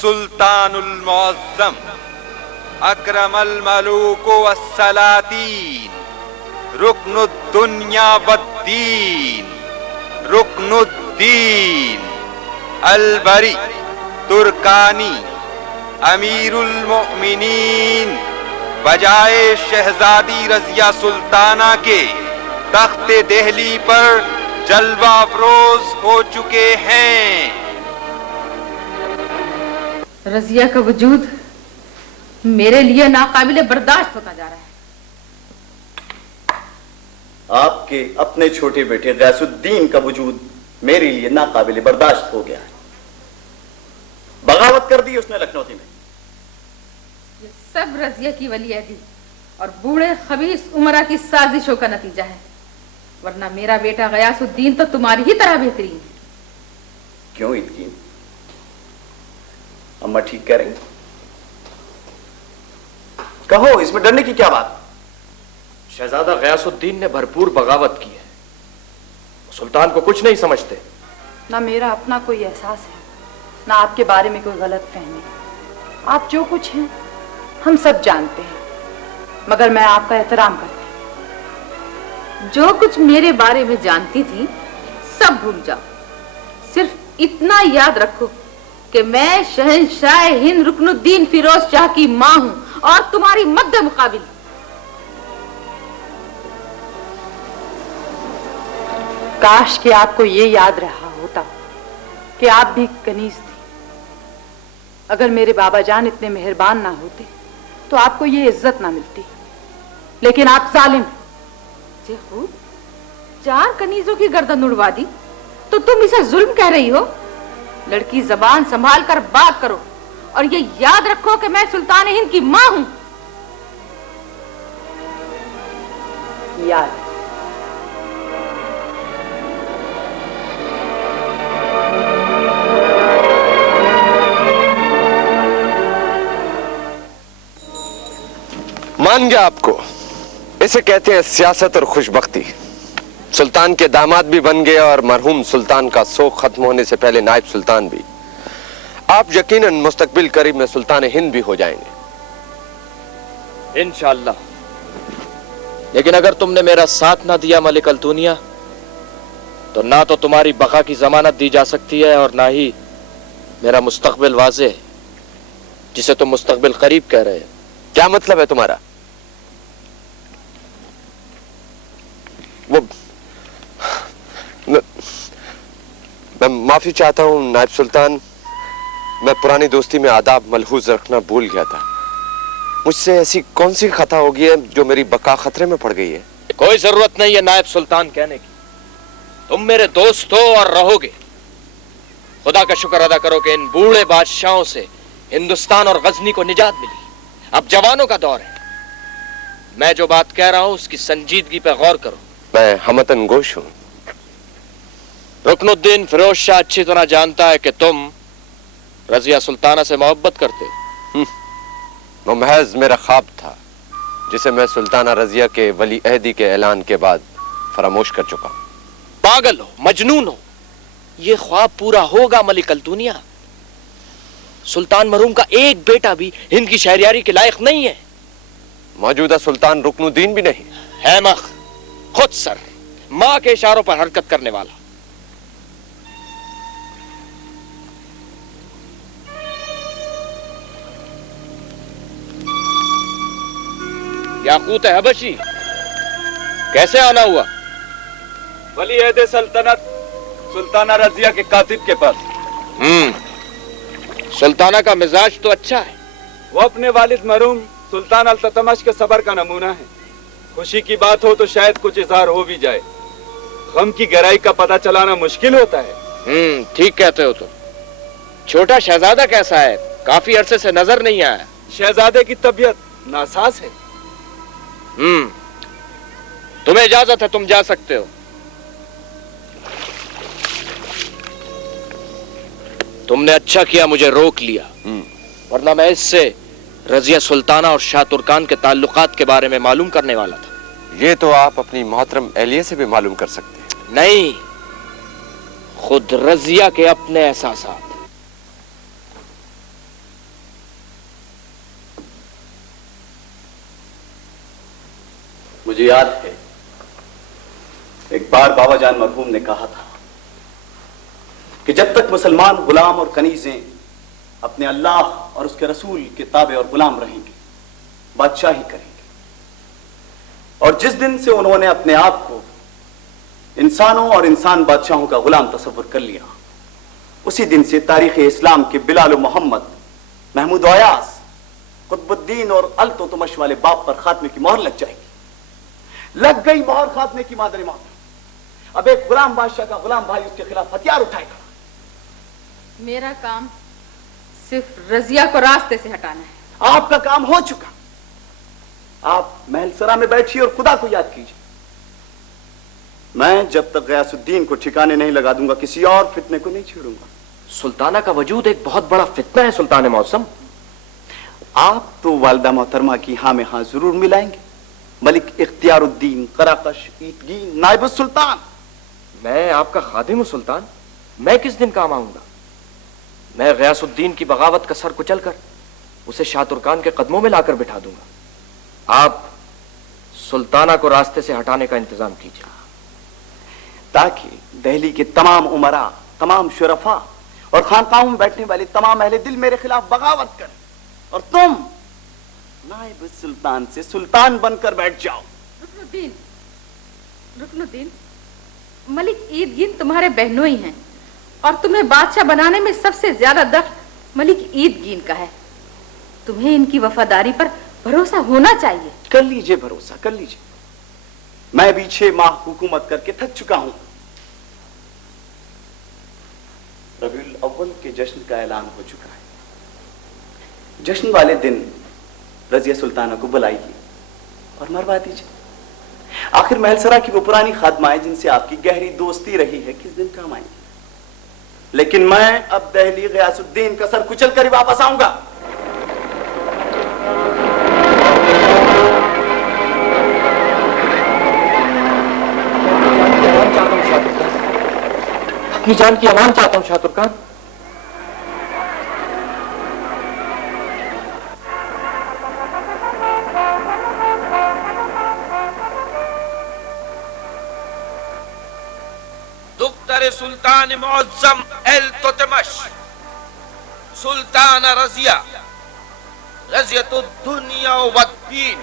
सुल्तानुल मुअज्जम अकरमुल मलूक वस्सलातीन रुकनुद्दुनिया वद्दीन रुकनुद्दीन अल-बरी तुर्कानी अमीरुल मोमिनीन बजाए शहजादी रजिया सुल्ताना के तख्ते देहली पर जलवा अफरोज हो चुके हैं। रजिया का वजूद मेरे लिए नाकाबिले बर्दाश्त होता जा रहा है। आपके अपने छोटे बेटे गैसुद्दीन का वजूद मेरे लिए नाकाबिले बर्दाश्त हो गया है। बगावत कर दी उसने लखनौती में। ये सब रजिया की वलीअहदी और बूढ़े खबीस उमरा की साजिशों का नतीजा है, वरना मेरा बेटा गयासुद्दीन तो तुम्हारी ही तरह बेहतरीन है। क्यों यकीन? अम्मा ठीक कह रही? कहो, इसमें डरने की क्या बात? शहजादा गयासुद्दीन ने भरपूर बगावत की है, सुल्तान को कुछ नहीं समझते। ना मेरा अपना कोई एहसास है, ना आपके बारे में कोई गलत फहमी। आप जो कुछ हैं हम सब जानते हैं, मगर मैं आपका एहतराम करती हूँ। जो कुछ मेरे बारे में जानती थी सब भूल जाओ, सिर्फ इतना याद रखो कि मैं शहंशाह हिंद रुकनुद्दीन फिरोज शाह की मां हूं और तुम्हारी मद्दे मुकाबिल। काश कि आपको ये याद रहा होता कि आप भी कनीज थी। अगर मेरे बाबा जान इतने मेहरबान ना होते तो आपको ये इज्जत ना मिलती, लेकिन आप जालिम। खूब 4 कनीजों की गर्दन उड़वा दी तो तुम इसे जुल्म कह रही हो? लड़की जबान संभाल कर बात करो और ये याद रखो कि मैं सुल्तान हिंद की मां हूं। याद। मान गया आपको। इसे कहते हैं सियासत और खुशबख्ती। सुल्तान के दामाद भी बन गए और मरहूम सुल्तान का शोक खत्म होने से पहले नायब सुल्तान भी। आप यकीनन मुस्तकबिल करीब में सुल्तान हिंद भी हो जाएंगे इंशाअल्लाह। लेकिन अगर तुमने मेरा साथ ना दिया मलिक अल-दुनिया, तो ना तो तुम्हारी बका की जमानत दी जा सकती है और ना ही मेरा मुस्तकबिल वाज़े, जिसे तुम मुस्तकबिल करीब कह रहे हो। क्या मतलब है तुम्हारा? वो मैं माफी चाहता हूं नायब सुल्तान, मैं पुरानी दोस्ती में आदाब मलहूज रखना भूल गया था। मुझसे ऐसी कौन सी खता हो गई है जो मेरी बका खतरे में पड़ गई है? कोई जरूरत नहीं है नायब सुल्तान कहने की। तुम मेरे दोस्त हो और रहोगे। खुदा का शुक्र अदा करो कि इन बूढ़े बादशाहों से हिंदुस्तान और गजनी को निजात मिली। अब जवानों का दौर है। मैं जो बात कह रहा हूं उसकी संजीदगी पे गौर करो। मैं हमतन गोश हूं। रुकनुद्दीन फिरोज शाह अच्छी तरह जानता है कि तुम रजिया सुल्ताना से मोहब्बत करते हो। वो महज मेरा ख्वाब था जिसे मैं सुल्ताना रजिया के वली अहदी के ऐलान के बाद फरामोश कर चुका हूं। पागल हो, मजनून हो, ये ख्वाब पूरा होगा मलिक अल्तुनिया। सुल्तान मरहूम का एक बेटा भी हिंद की शहरियारी के लायक नहीं है। मौजूदा सुल्तान रुकनुद्दीन भी नहीं है। मख खुद सर मां के इशारों पर हरकत करने वाला। याकूत हबशी कैसे आना हुआ? वली अहद सल्तनत सुल्ताना रजिया के कातिब के पास। सुल्ताना का मिजाज तो अच्छा है। वो अपने वालिद मरहूम सुल्तान अल्ततमश के सबर का नमूना है। खुशी की बात हो तो शायद कुछ इजहार हो भी जाए, गम की गहराई का पता चलाना मुश्किल होता है। ठीक कहते हो तुम। छोटा शहजादा कैसा है? काफी अरसे से नजर नहीं आया। शहजादे की तबीयत नासाज है। तुम्हें इजाजत है, तुम जा सकते हो। तुमने अच्छा किया मुझे रोक लिया, वरना मैं इससे रजिया सुल्ताना और शाह तुर्कान के ताल्लुकात के बारे में मालूम करने वाला था। ये तो आप अपनी मोहतरम एहलिया से भी मालूम कर सकते हैं। नहीं, खुद रजिया के अपने एहसासात। मुझे याद है एक बार बाबा जान मरहूम ने कहा था कि जब तक मुसलमान गुलाम और कनीजें अपने अल्लाह और उसके रसूल के ताबे और गुलाम रहेंगे, बादशाही करेंगे। और जिस दिन से उन्होंने अपने आप को इंसानों और इंसान बादशाहों का गुलाम तस्वुर कर लिया, उसी दिन से तारीख इस्लाम के बिलाल मोहम्मद, महमूद अयास, कुतुबुद्दीन और अल-तुतमश वाले बाप पर खात्मे की मोहर लग जाएगी। लग गई मोहर खात्मे की मादरे मोहर। अब एक गुलाम बादशाह का गुलाम भाई उसके खिलाफ हथियार उठाएगा। मेरा काम सिर्फ रजिया को रास्ते से हटाना है। आपका काम हो चुका। आप महलसरा में बैठिए और खुदा को याद कीजिए। मैं जब तक गयासुद्दीन को ठिकाने नहीं लगा दूंगा, किसी और फितने को नहीं छेड़ूंगा। सुल्ताना का वजूद एक बहुत बड़ा फितना है सुल्तान मौसम। आप तो वालदा मोहतरमा की हाँ में हाँ जरूर मिलाएंगे। मलिक इख्तियारुद्दीन कराकश ईदगीन नायब सुल्तान। मैं आपका खादिम हूं सुल्तान। मैं किस दिन काम आऊंगा? मैं गयासुद्दीन की बगावत का सर कुचल कर उसे शाह तुर्कान के कदमों में लाकर बिठा दूंगा। आप सुल्ताना को रास्ते से हटाने का इंतजाम कीजिए, ताकि दिल्ली के तमाम उमरा, तमाम शुरफा और खानकाहों में बैठने वाले तमाम अहले दिल मेरे खिलाफ बगावत करें और तुम नायब सुल्तान से सुल्तान बनकर बैठ जाओ। रुकनुद्दीन, मलिक ईदगीन तुम्हारे बहनों ही हैं और तुम्हें बादशाह बनाने में सबसे ज्यादा दख्ल मलिक ईदगीन का है। तुम्हें इनकी वफादारी पर भरोसा होना चाहिए। कर लीजिए भरोसा, कर लीजिए। मैं भी 6 माह हुकूमत करके थक चुका हूं। रबीउल अव्वल के जश्न का ऐलान हो चुका है। जश्न वाले दिन रजिया सुल्ताना को बुलाइए और मरवा दीजिए। आखिर महलसरा की वो पुरानी खादमाएं जिनसे आपकी गहरी दोस्ती रही है, किस दिन काम आएंगी। लेकिन मैं अब दिल्ली गयासुद्दीन का सर कुचल कर ही वापस आऊंगा। अपनी जान की अमान चाहता हूं शाह तुर्कान। दुख्तर सुल्तान मुअज्जम अल-तुतमश सुल्तान रजिया रजियतुद्दुनिया वद्दीन।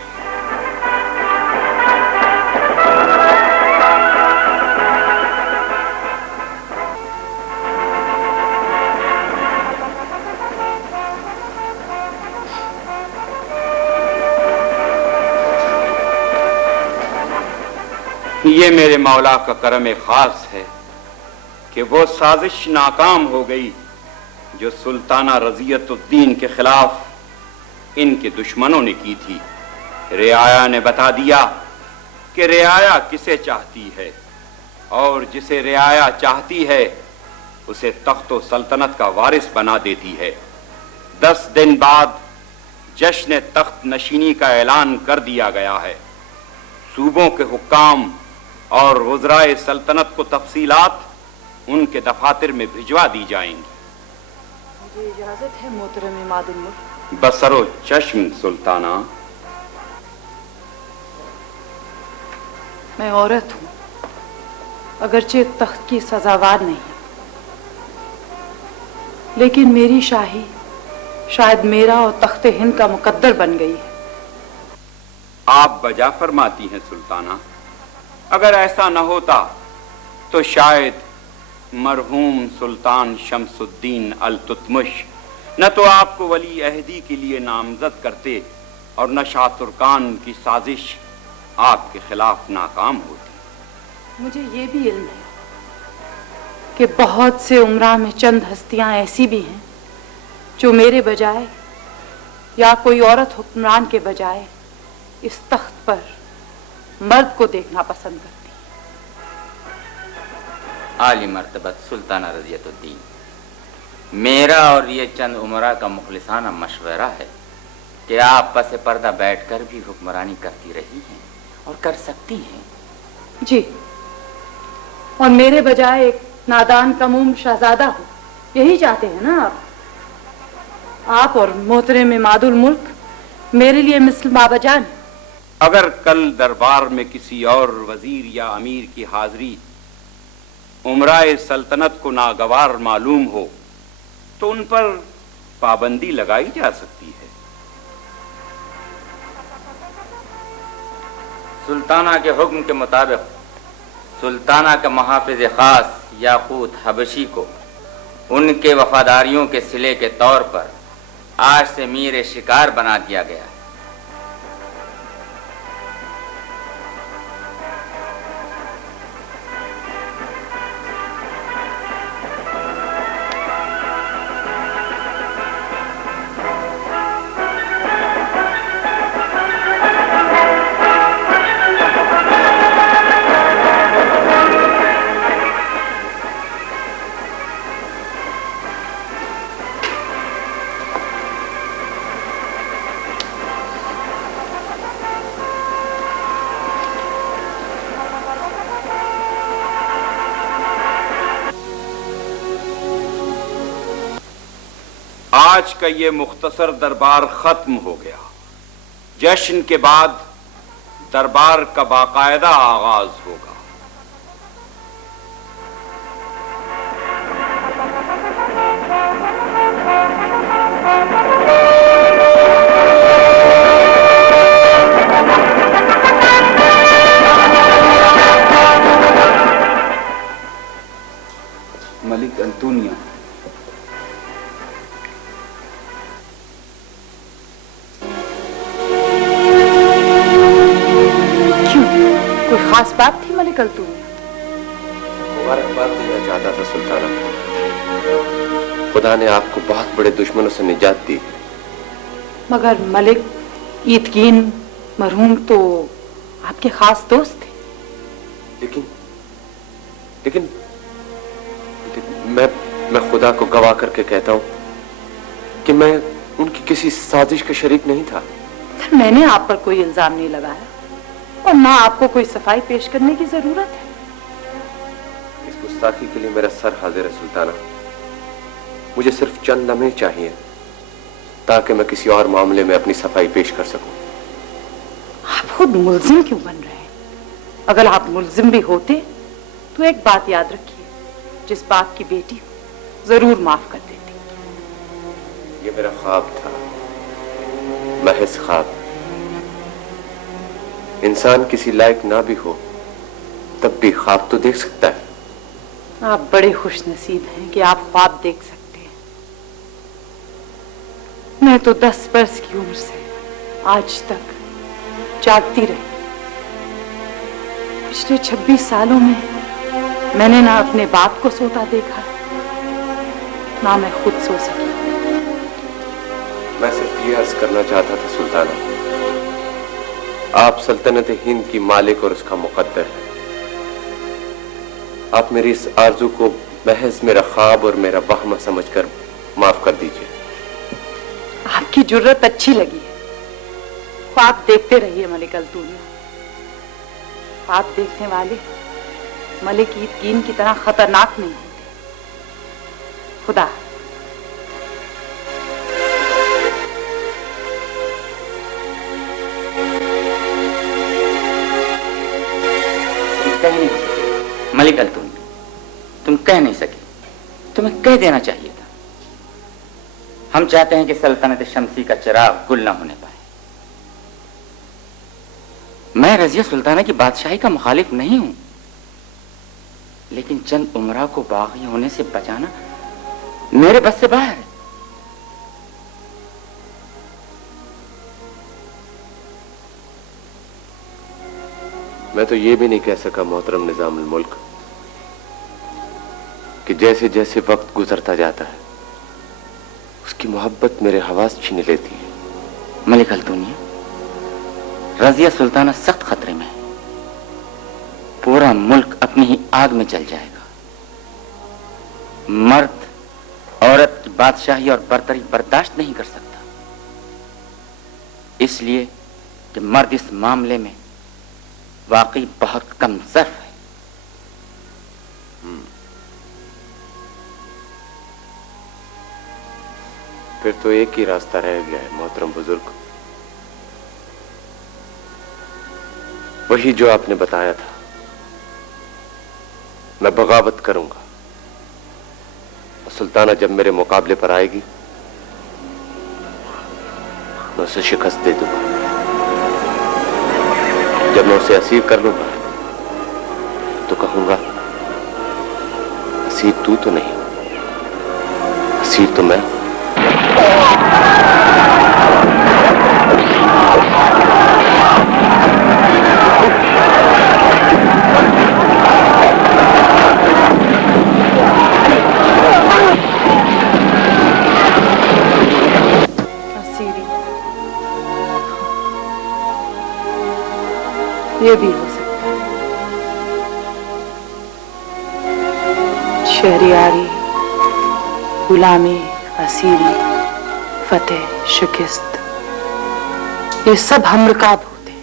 ये मेरे मौला का करम खास है कि वो साजिश नाकाम हो गई जो सुल्ताना रजियतुद्दीन के खिलाफ इनके दुश्मनों ने की थी। रियाया ने बता दिया कि रियाया किसे चाहती है। और जिसे रियाया चाहती है उसे तख्त सल्तनत का वारिस बना देती है। 10 दिन बाद जश्न तख्त नशीनी का ऐलान कर दिया गया है। सूबों के हुक्काम और वज़राए सल्तनत को तफसीलात उनके दफातर में भिजवा दी जाएंगी। मुझे इजाजत है मोहतरम इमादुल मुल्क। बसरो चश्म सुल्ताना। मैं औरत हूं, अगरचे तख्त की सजावार नहीं, लेकिन मेरी शाही शायद मेरा और तख्त हिंद का मुकद्दर बन गई है। आप बजा फरमाती हैं सुल्ताना। अगर ऐसा न होता तो शायद मरहूम सुल्तान शमसुद्दीन अल तुतमुश न तो आपको वली अहदी के लिए नामजद करते और न शाह तुर्कान की साजिश आपके खिलाफ नाकाम होती। मुझे ये भी इल्म है कि बहुत से उमरा में चंद हस्तियां ऐसी भी हैं जो मेरे बजाय या कोई औरत हुक्मरान के बजाय इस तख्त पर मर्द को देखना पसंद करती। आली मर्तबत सुल्ताना रज़ियतुद्दीन, मेरा और ये चंद उमरा का मुखलिसाना मशवरा है कि आप पस पर्दा बैठकर भी हुक्मरानी करती रही हैं और कर सकती हैं। जी, और मेरे बजाय एक नादान कमूम शहजादा हो, यही चाहते हैं ना आप? आप और मोहतरम इमादुल मुल्क मेरे लिए मिसल बाबाजान। अगर कल दरबार में किसी और वजीर या अमीर की हाजिरी उमराए सल्तनत को नागवार मालूम हो तो उन पर पाबंदी लगाई जा सकती है। सुल्ताना के हुक्म के मुताबिक सुल्ताना का मुहाफिज खास याकूत हबशी को उनके वफादारियों के सिले के तौर पर आज से मीर शिकार बना दिया गया है। आज का ये मुख्तसर दरबार खत्म हो गया। जश्न के बाद दरबार का बाकायदा आगाज होगा। मलिक अंतुनिया, खास बात थी मलिक अंतुनिया? मुबारकबाद देना चाहता था सुल्ताना। खुदा ने आपको बहुत बड़े दुश्मनों से निजात दी है। मगर मलिक ईदगीन मरहूम तो आपके खास दोस्त थे। लेकिन मैं खुदा को गवाह करके कहता हूं कि मैं उनकी किसी साजिश का शरीक नहीं था। मैंने आप पर कोई इल्जाम नहीं लगाया और ना आपको कोई सफाई पेश करने की जरूरत है। इस गुस्ताखी के लिए मेरा सर हाजिर है सुल्ताना। मुझे सिर्फ चंद लम्हे चाहिए ताकि मैं किसी और मामले में अपनी सफाई पेश कर सकूं। आप खुद मुल्जिम क्यों बन रहे हैं? अगर आप मुल्जिम भी होते तो एक बात याद रखिए, जिस बाप की बेटी हो जरूर माफ कर देती। ये मेरा ख्वाब था, महज ख्वाब। इंसान किसी लायक ना भी हो तब भी ख्वाब तो देख सकता है। आप बड़े खुश नसीब हैं कि आप ख्वाब देख सकते हैं। मैं तो 10 वर्ष की उम्र से आज तक जागती रही। पिछले 26 सालों में मैंने ना अपने बाप को सोता देखा, ना मैं खुद सो सकी। मैं सिर्फ ये अर्ज करना चाहता था सुल्ताना, आप सल्तनत हिंद की मालिक और उसका मुकद्दर है। आप मेरी इस आरजू को महज मेरा ख्वाब और मेरा वहम समझकर माफ कर दीजिए। आपकी जुर्रत अच्छी लगी है। ख्वाब देखते रहिए मलिक अल्तूनिया। ख्वाब देखने वाले मलिक ईद की तरह खतरनाक नहीं होते। खुदा। कह नहीं सके मलिक अल्तूनिया, तुम कह नहीं सके, तुम्हें कह देना चाहिए था। हम चाहते हैं कि सल्तनत शमसी का चिराग गुल न होने पाए। मैं रजिया सुल्ताना की बादशाही का मुखालिफ नहीं हूं, लेकिन चंद उमरा को बागी होने से बचाना मेरे बस से बाहर है। मैं तो ये भी नहीं कह सका मोहतरम निजामुल मुल्क कि जैसे जैसे वक्त गुजरता जाता है उसकी मोहब्बत मेरे हवास छीन लेती है। मलिक अल्तूनिया, रजिया सुल्ताना सख्त खतरे में है। पूरा मुल्क अपनी ही आग में जल जाएगा। मर्द औरत की बादशाही और बरतरी बर्दाश्त नहीं कर सकता, इसलिए कि मर्द इस मामले में वाकई बहुत कमजोर है। फिर तो एक ही रास्ता रह गया है मोहतरम बुजुर्ग, वही जो आपने बताया था। मैं बगावत करूंगा। सुल्ताना जब मेरे मुकाबले पर आएगी मैं उसे शिकस्त दे दूंगा। जब मैं उसे असीर कर लूंगा तो कहूंगा असीर तू तो नहीं, असीर तो मैं। ये भी हो सकता है। शहरियारी, गुलामी, असीरी, फतेह, शिकस्त, ये सब हम रिकाब होते हैं।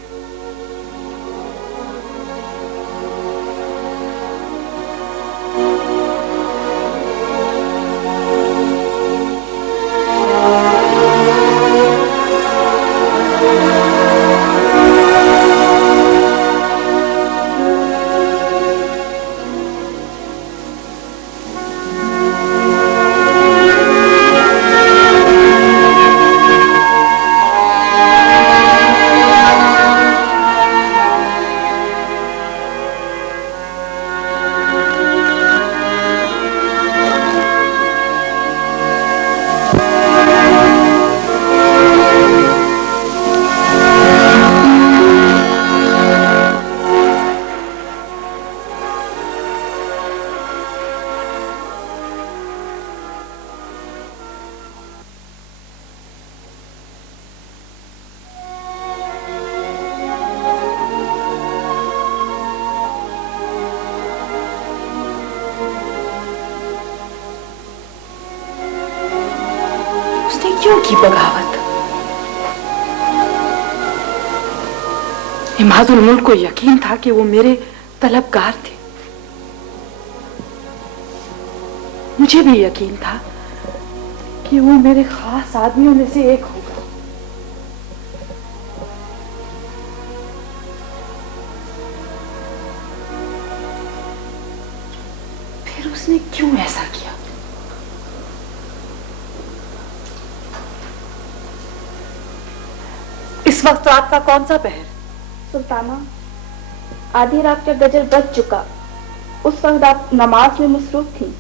क्यों की बगावत? इमादुल मुल्क को यकीन था कि वो मेरे तलबगार थे। मुझे भी यकीन था कि वो मेरे खास आदमियों में से एक होगा। फिर उसने क्यों ऐसा किया? इस वक्त रात का कौन सा पहर? सुल्ताना, आधी रात का गजर बज चुका। उस वक्त आप नमाज में मसरूफ थी।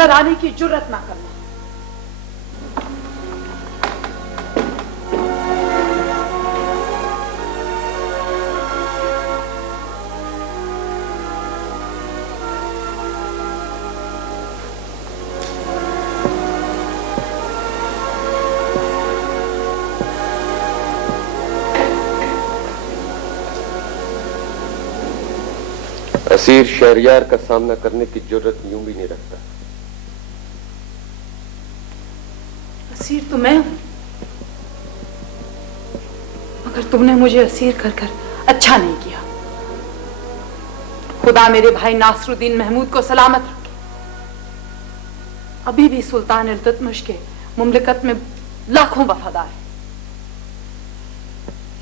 अंदर आने की जुर्रत ना करना। असीर शहरियार का सामना करने की जरूरत यूं भी नहीं रखता। असीर तो मैं हूं, मगर तुमने मुझे असीर कर कर अच्छा नहीं किया। खुदा मेरे भाई नासरुद्दीन महमूद को सलामत रखे। अभी भी सुल्तान इल्तुतमिश के मुमलिकत में लाखों वफादार हैं।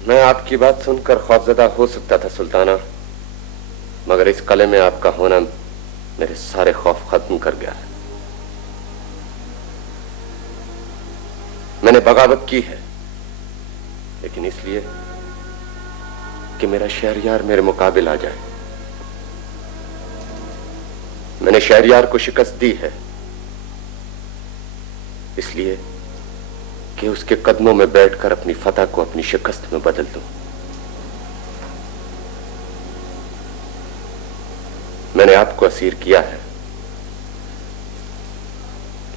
मैं आपकी बात सुनकर खौफजदा हो सकता था सुल्ताना, मगर इस कले में आपका होना मेरे सारे खौफ खत्म कर गया है। मैंने बगावत की है, लेकिन इसलिए कि मेरा शहरियार मेरे मुकाबिल आ जाए। मैंने शहरियार को शिकस्त दी है इसलिए कि उसके कदमों में बैठकर अपनी फतह को अपनी शिकस्त में बदल दूं। मैंने आपको असीर किया है,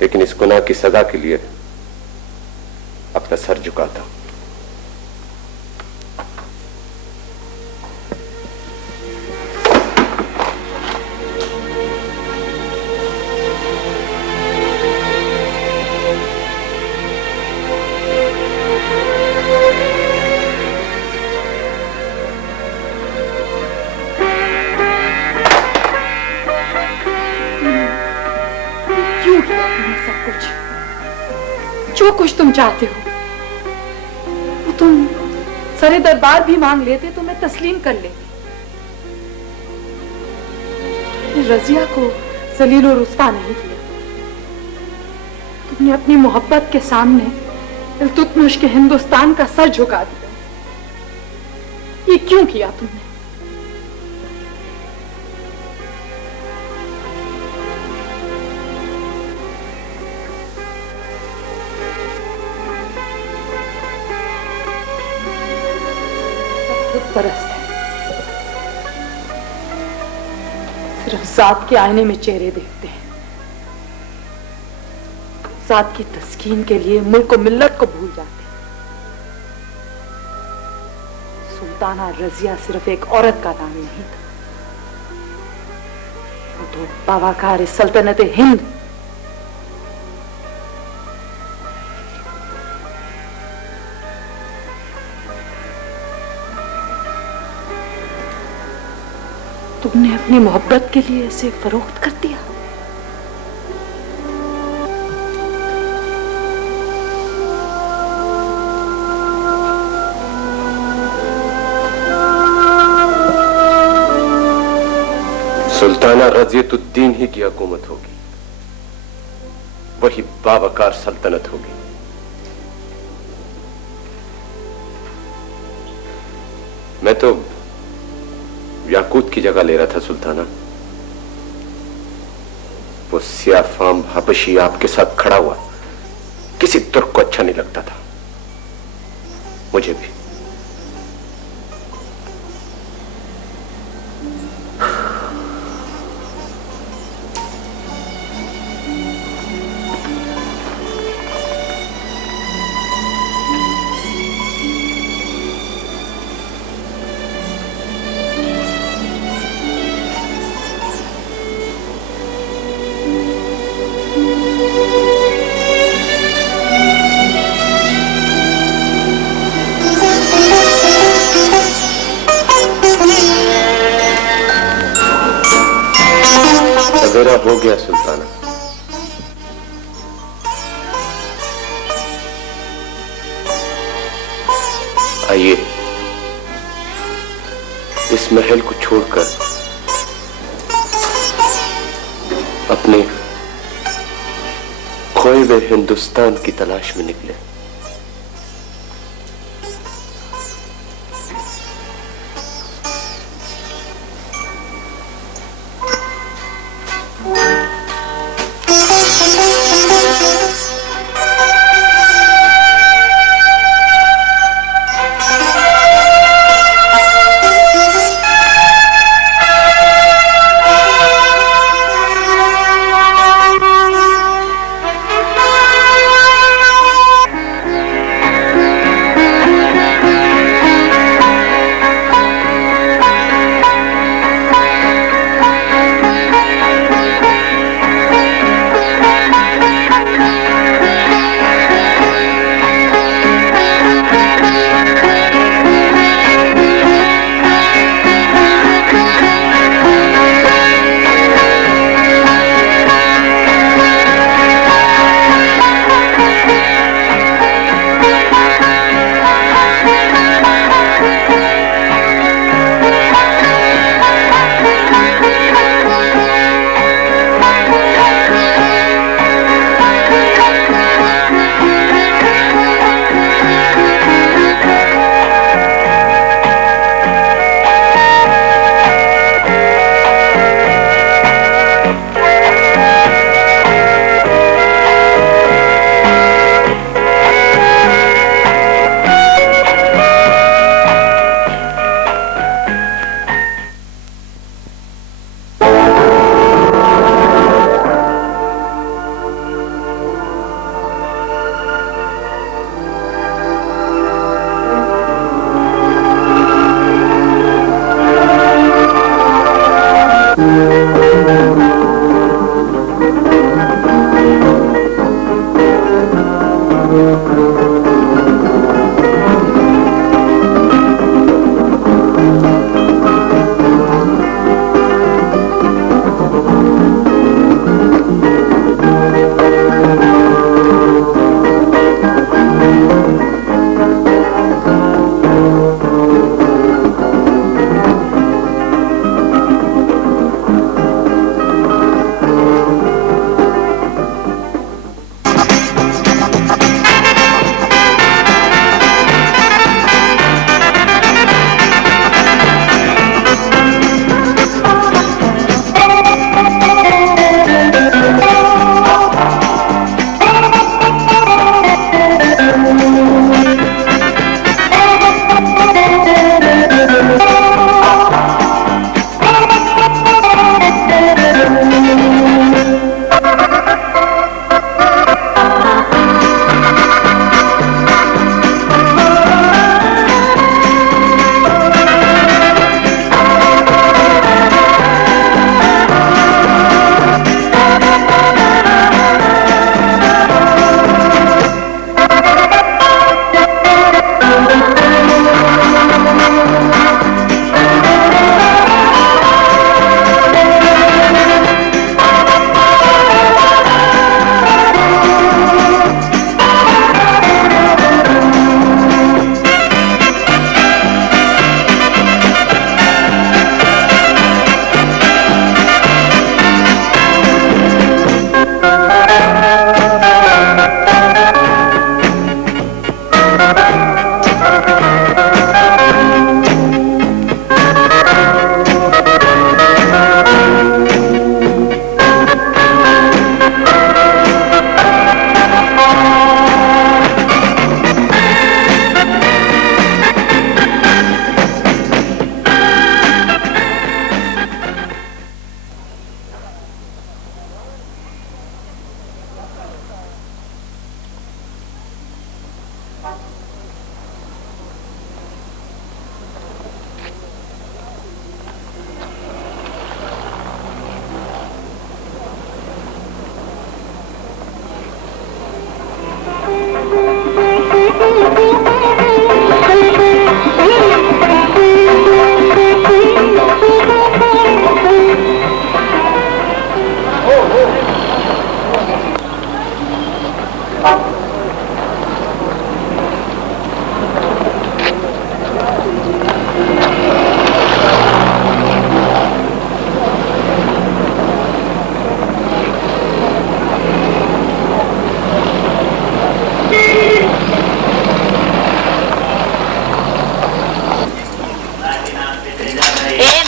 लेकिन इस गुनाह की सजा के लिए अपना सर झुकाता हूं। जो कुछ तुम चाहते हो वो तुम सरे दरबार भी मांग लेते तो मैं तस्लीम कर लेती। रजिया को जलील और रुस्वा नहीं किया। तुमने अपनी मोहब्बत के सामने इल्तुतमिश के हिंदुस्तान का सर झुका दिया। ये क्यों किया तुमने? परस्त है, सिर्फ जात के आईने में चेहरे देखते हैं। जात की तस्कीन के लिए मुल्क और मिल्लत को भूल जाते हैं। सुल्ताना रजिया सिर्फ एक औरत का नाम नहीं था, वो तो बावाकार सल्तनत हिंद। तुमने अपनी मोहब्बत के लिए इसे फरोख्त कर दिया। सुल्ताना रज़ियतुद्दीन ही की हुकूमत होगी, वही बावकार सल्तनत होगी। मैं तो याकूत की जगह ले रहा था सुल्ताना। वो सियाफाम हबशी आपके साथ खड़ा हुआ किसी तुर्क को अच्छा नहीं लगता था, मुझे भी। सवेरा हो गया सुल्ताना। आइए इस महल को छोड़कर अपने खोए हुए हिंदुस्तान की तलाश में निकले।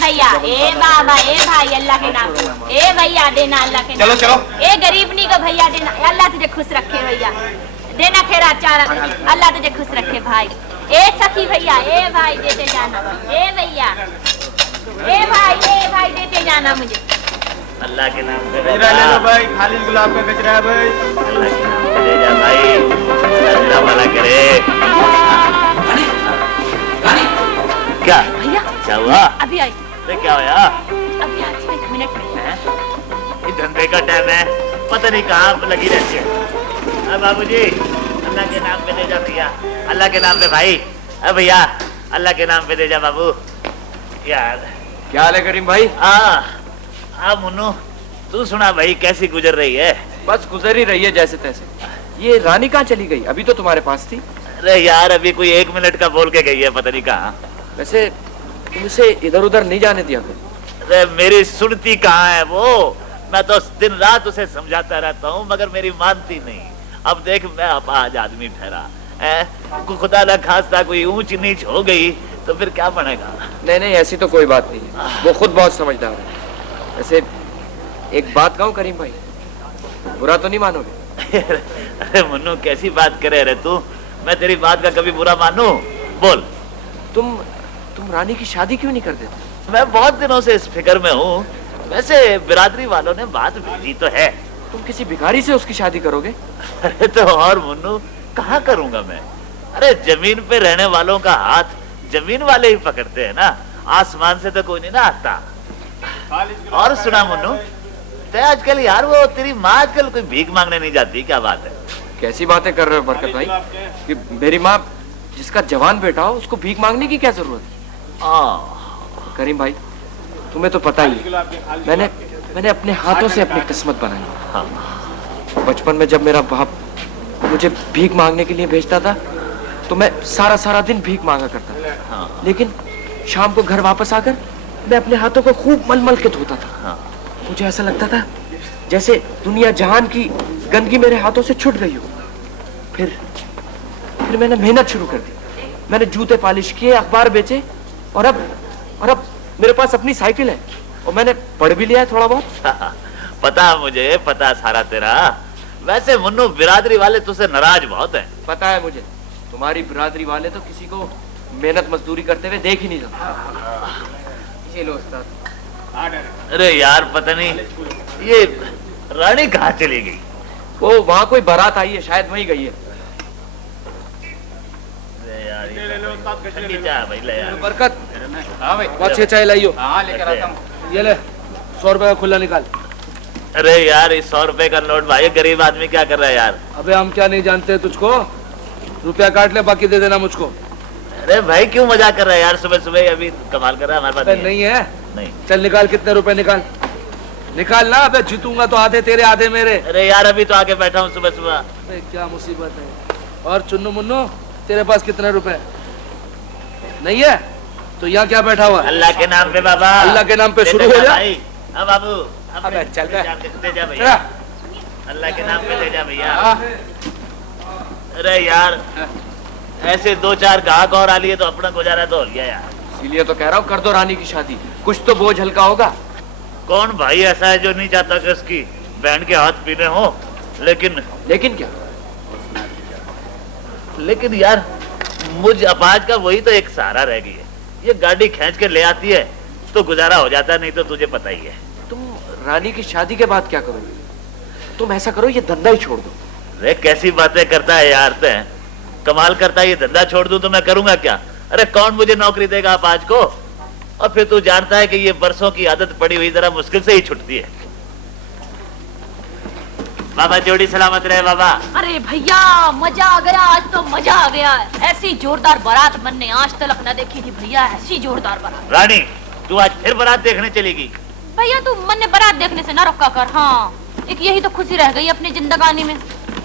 भैया, ए बाबा, ए भाई, अल्लाह के नाम, ए भैया देना अल्लाह के नाम। चलो ए गरीबनी को भैया देना, अल्लाह तुझे खुश रखे भैया, देना खेरा चारा, अल्लाह तुझे खुश रखे भाई। ए सखी भैया, ए भाई देते जाना, ए भैया, ए भाई देते जाना मुझे। अल्लाह के नाम पे गजरा ले लो भाई, खाली गुलाब का गजरा है भाई। अल्लाह के नाम पे ले जा भाई, अल्लाह भला करे। क्या भैया क्या हुआ? अभी आई। अरे क्या हुआ? अभी आई 1 मिनट में। ये धंधे का टाइम है, पता नहीं कहाँ पे लगी रहती है। बाबूजी अल्लाह के नाम पे दे जा भैया, अल्लाह के नाम पे भाई। अब भैया अल्लाह के नाम पे दे जा बाबू। यार क्या हाल है करीम भाई? मुन्नू तू सुना भाई, कैसी गुजर रही है? बस गुजर ही रही है जैसे तैसे। ये रानी कहाँ चली गई? अभी तो तुम्हारे पास थी। अरे यार अभी कोई 1 मिनट का बोल के गई है, पता नहीं कहाँ। वैसे तुम इसे इधर उधर नहीं जाने दिया करो। अरे मेरी सुनती कहाँ है वो, मैं तो दिन रात उसे समझाता रहता हूँ मगर मेरी मानती नहीं। अब देख मैं अपाहज आदमी ठहरा, खुदा न खास्ता कोई ऊंच नीच हो गई तो फिर क्या बनेगा? नहीं नहीं ऐसी तो कोई बात नहीं है, वो खुद बहुत समझदार है। वैसे एक बात कहूँ करीम भाई, बुरा तो नहीं मानोगे? अरे मुन्नू कैसी बात करे रे तू, मैं तेरी बात का कभी बुरा मानूं? बोल। तुम रानी की शादी क्यों नहीं कर देते? मैं बहुत दिनों से इस फिक्र में हूँ। वैसे बिरादरी वालों ने बात भेजी तो है। तुम किसी भिखारी से उसकी शादी करोगे? अरे तो और मुन्नू कहाँ करूंगा मैं? अरे जमीन पे रहने वालों का हाथ जमीन वाले ही पकड़ते हैं ना, आसमान से तो कोई नहीं ना आता। और सुना मुन्नू, ते आजकल यार वो तेरी माँ आजकल कोई भीख मांगने नहीं जाती, क्या बात है? कैसी बातें कर रहे हो बरकत भाई, कि मेरी माँ जिसका जवान बेटा हो उसको भीख मांगने की क्या जरूरत है? करीम भाई तुम्हें तो पता ही है, मैंने अपने हाथों से अपनी किस्मत बनाई। बचपन में जब मेरा बाप मुझे भीख मांगने के लिए भेजता था तो मैं सारा दिन भीख मांगा करता था। लेकिन शाम को घर वापस आकर मैं अपने हाथों को खूब मल के धोता था। मुझे ऐसा लगता था जैसे दुनिया जहान की गंदगी मेरे हाथों से छूट गई हो। फिर मैंने मेहनत शुरू कर दी, मैंने जूते पॉलिश किए, अखबार बेचे और अब मेरे पास अपनी साइकिल है और मैंने पढ़ भी लिया है थोड़ा बहुत। पता मुझे, पता सारा तेरा। वैसे मुन्नू बिरादरी वाले तुझसे नाराज बहुत हैं। पता है मुझे, तुम्हारी बिरादरी वाले तो किसी को मेहनत मजदूरी करते हुए देख ही नहीं सकते। ये लो उस्ताद। अरे यार पता नहीं ये रानी कहाँ चली गई? वो वहाँ कोई बारात आई है, शायद वहीं गई है। बरकत, हाँ भाई, बहुत अच्छी चाय लाइयो। हाँ लेकर आता हूँ। ये ले 100 रुपए का खुला निकाल। अरे यार इस 100 रुपए का नोट भाई, गरीब आदमी क्या कर रहा है यार? अबे हम क्या नहीं जानते तुझको, रुपया काट ले बाकी दे देना मुझको। अरे भाई क्यों मजाक कर रहा है यार, सुबह सुबह अभी कमाल कर रहा है। हमारे पास नहीं है। नहीं। चल निकाल, कितने रुपए निकाल ना। अबे जीतूंगा तो आधे तेरे आधे मेरे। अरे यार अभी तो आके बैठा हूँ सुबह सुबह। अबे क्या मुसीबत है। और चुन्नू मुन्नू तेरे पास कितने रुपए नहीं है तो यहाँ क्या बैठा हुआ? अल्लाह के नाम पे बाबा, अल्लाह के नाम पे शुरू हो जा। अब बाबू अबे चल दे जा भैया, अल्लाह के नाम पे दे जा भैया। अरे यार ऐसे 2-4 गाहक और आ लिए तो अपना गुजारा तो हो गया यार। इसीलिए तो कह रहा हूँ कर दो रानी की शादी, कुछ तो बोझ हल्का होगा। कौन भाई ऐसा है जो नहीं चाहता कि उसकी बहन के हाथ पीने हो? लेकिन क्या? लेकिन यार मुझ अपाज का वही तो एक सहारा रह गई है। ये गाड़ी खींच के ले आती है तो गुजारा हो जाता, नहीं तो तुझे पता ही है। तुम रानी की शादी के बाद क्या करोगे? तुम ऐसा करो ये धंधा ही छोड़ दो। अरे कैसी बातें करता है यार, ते कमाल करता है। ये धंधा छोड़ दूं तो मैं करूंगा क्या? अरे कौन मुझे नौकरी देगा अपाज को? और फिर तू जानता है कि ये बरसों की आदत पड़ी हुई जरा मुश्किल से ही छुटती है। बाबा जोड़ी सलामत रहे बाबा। अरे भैया मजा आ गया, आज तो मजा आ गया। ऐसी जोरदार बारात मैंने आज तक न देखी थी भैया, ऐसी जोरदार बारात। रानी तू आज फिर बारात देखने चलेगी? भैया तू मन बारात देखने से ना रोका कर। हाँ एक यही तो खुशी रह गई अपनी जिंदगानी में।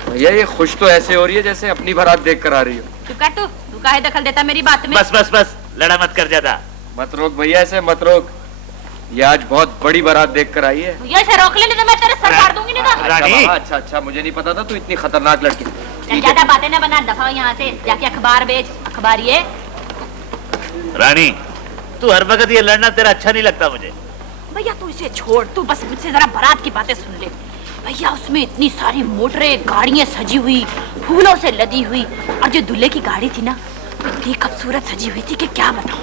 भैया ये खुश तो ऐसे हो रही है जैसे अपनी बारात देख कर आ रही हो। तू काहे दखल देता मेरी बात में? बस लड़ा मत कर ज्यादा। मत रोक भैया, ऐसे मत रोक। ये आज बहुत बड़ी बारात देख कर आई है। भैया इसे रोक ले, नहीं तो मैं तेरे सर फाड़ दूंगी। नहीं तो अच्छा मुझे नहीं पता था तू इतनी खतरनाक लड़की। ज्यादा बातें ना बना, दफा यहाँ से जाके अखबार बेच। अखबार ये रानी तू हर वक्त ये लड़ना तेरा अच्छा नहीं लगता मुझे। भैया तू इसे छोड़, तू बस मुझसे जरा बारात की बातें सुन ले। भैया उसमें इतनी सारी मोटरें गाड़ियां सजी हुई, फूलों से लदी हुई, और जो दूल्हे की गाड़ी थी ना इतनी खूबसूरत सजी हुई थी कि क्या बताऊं।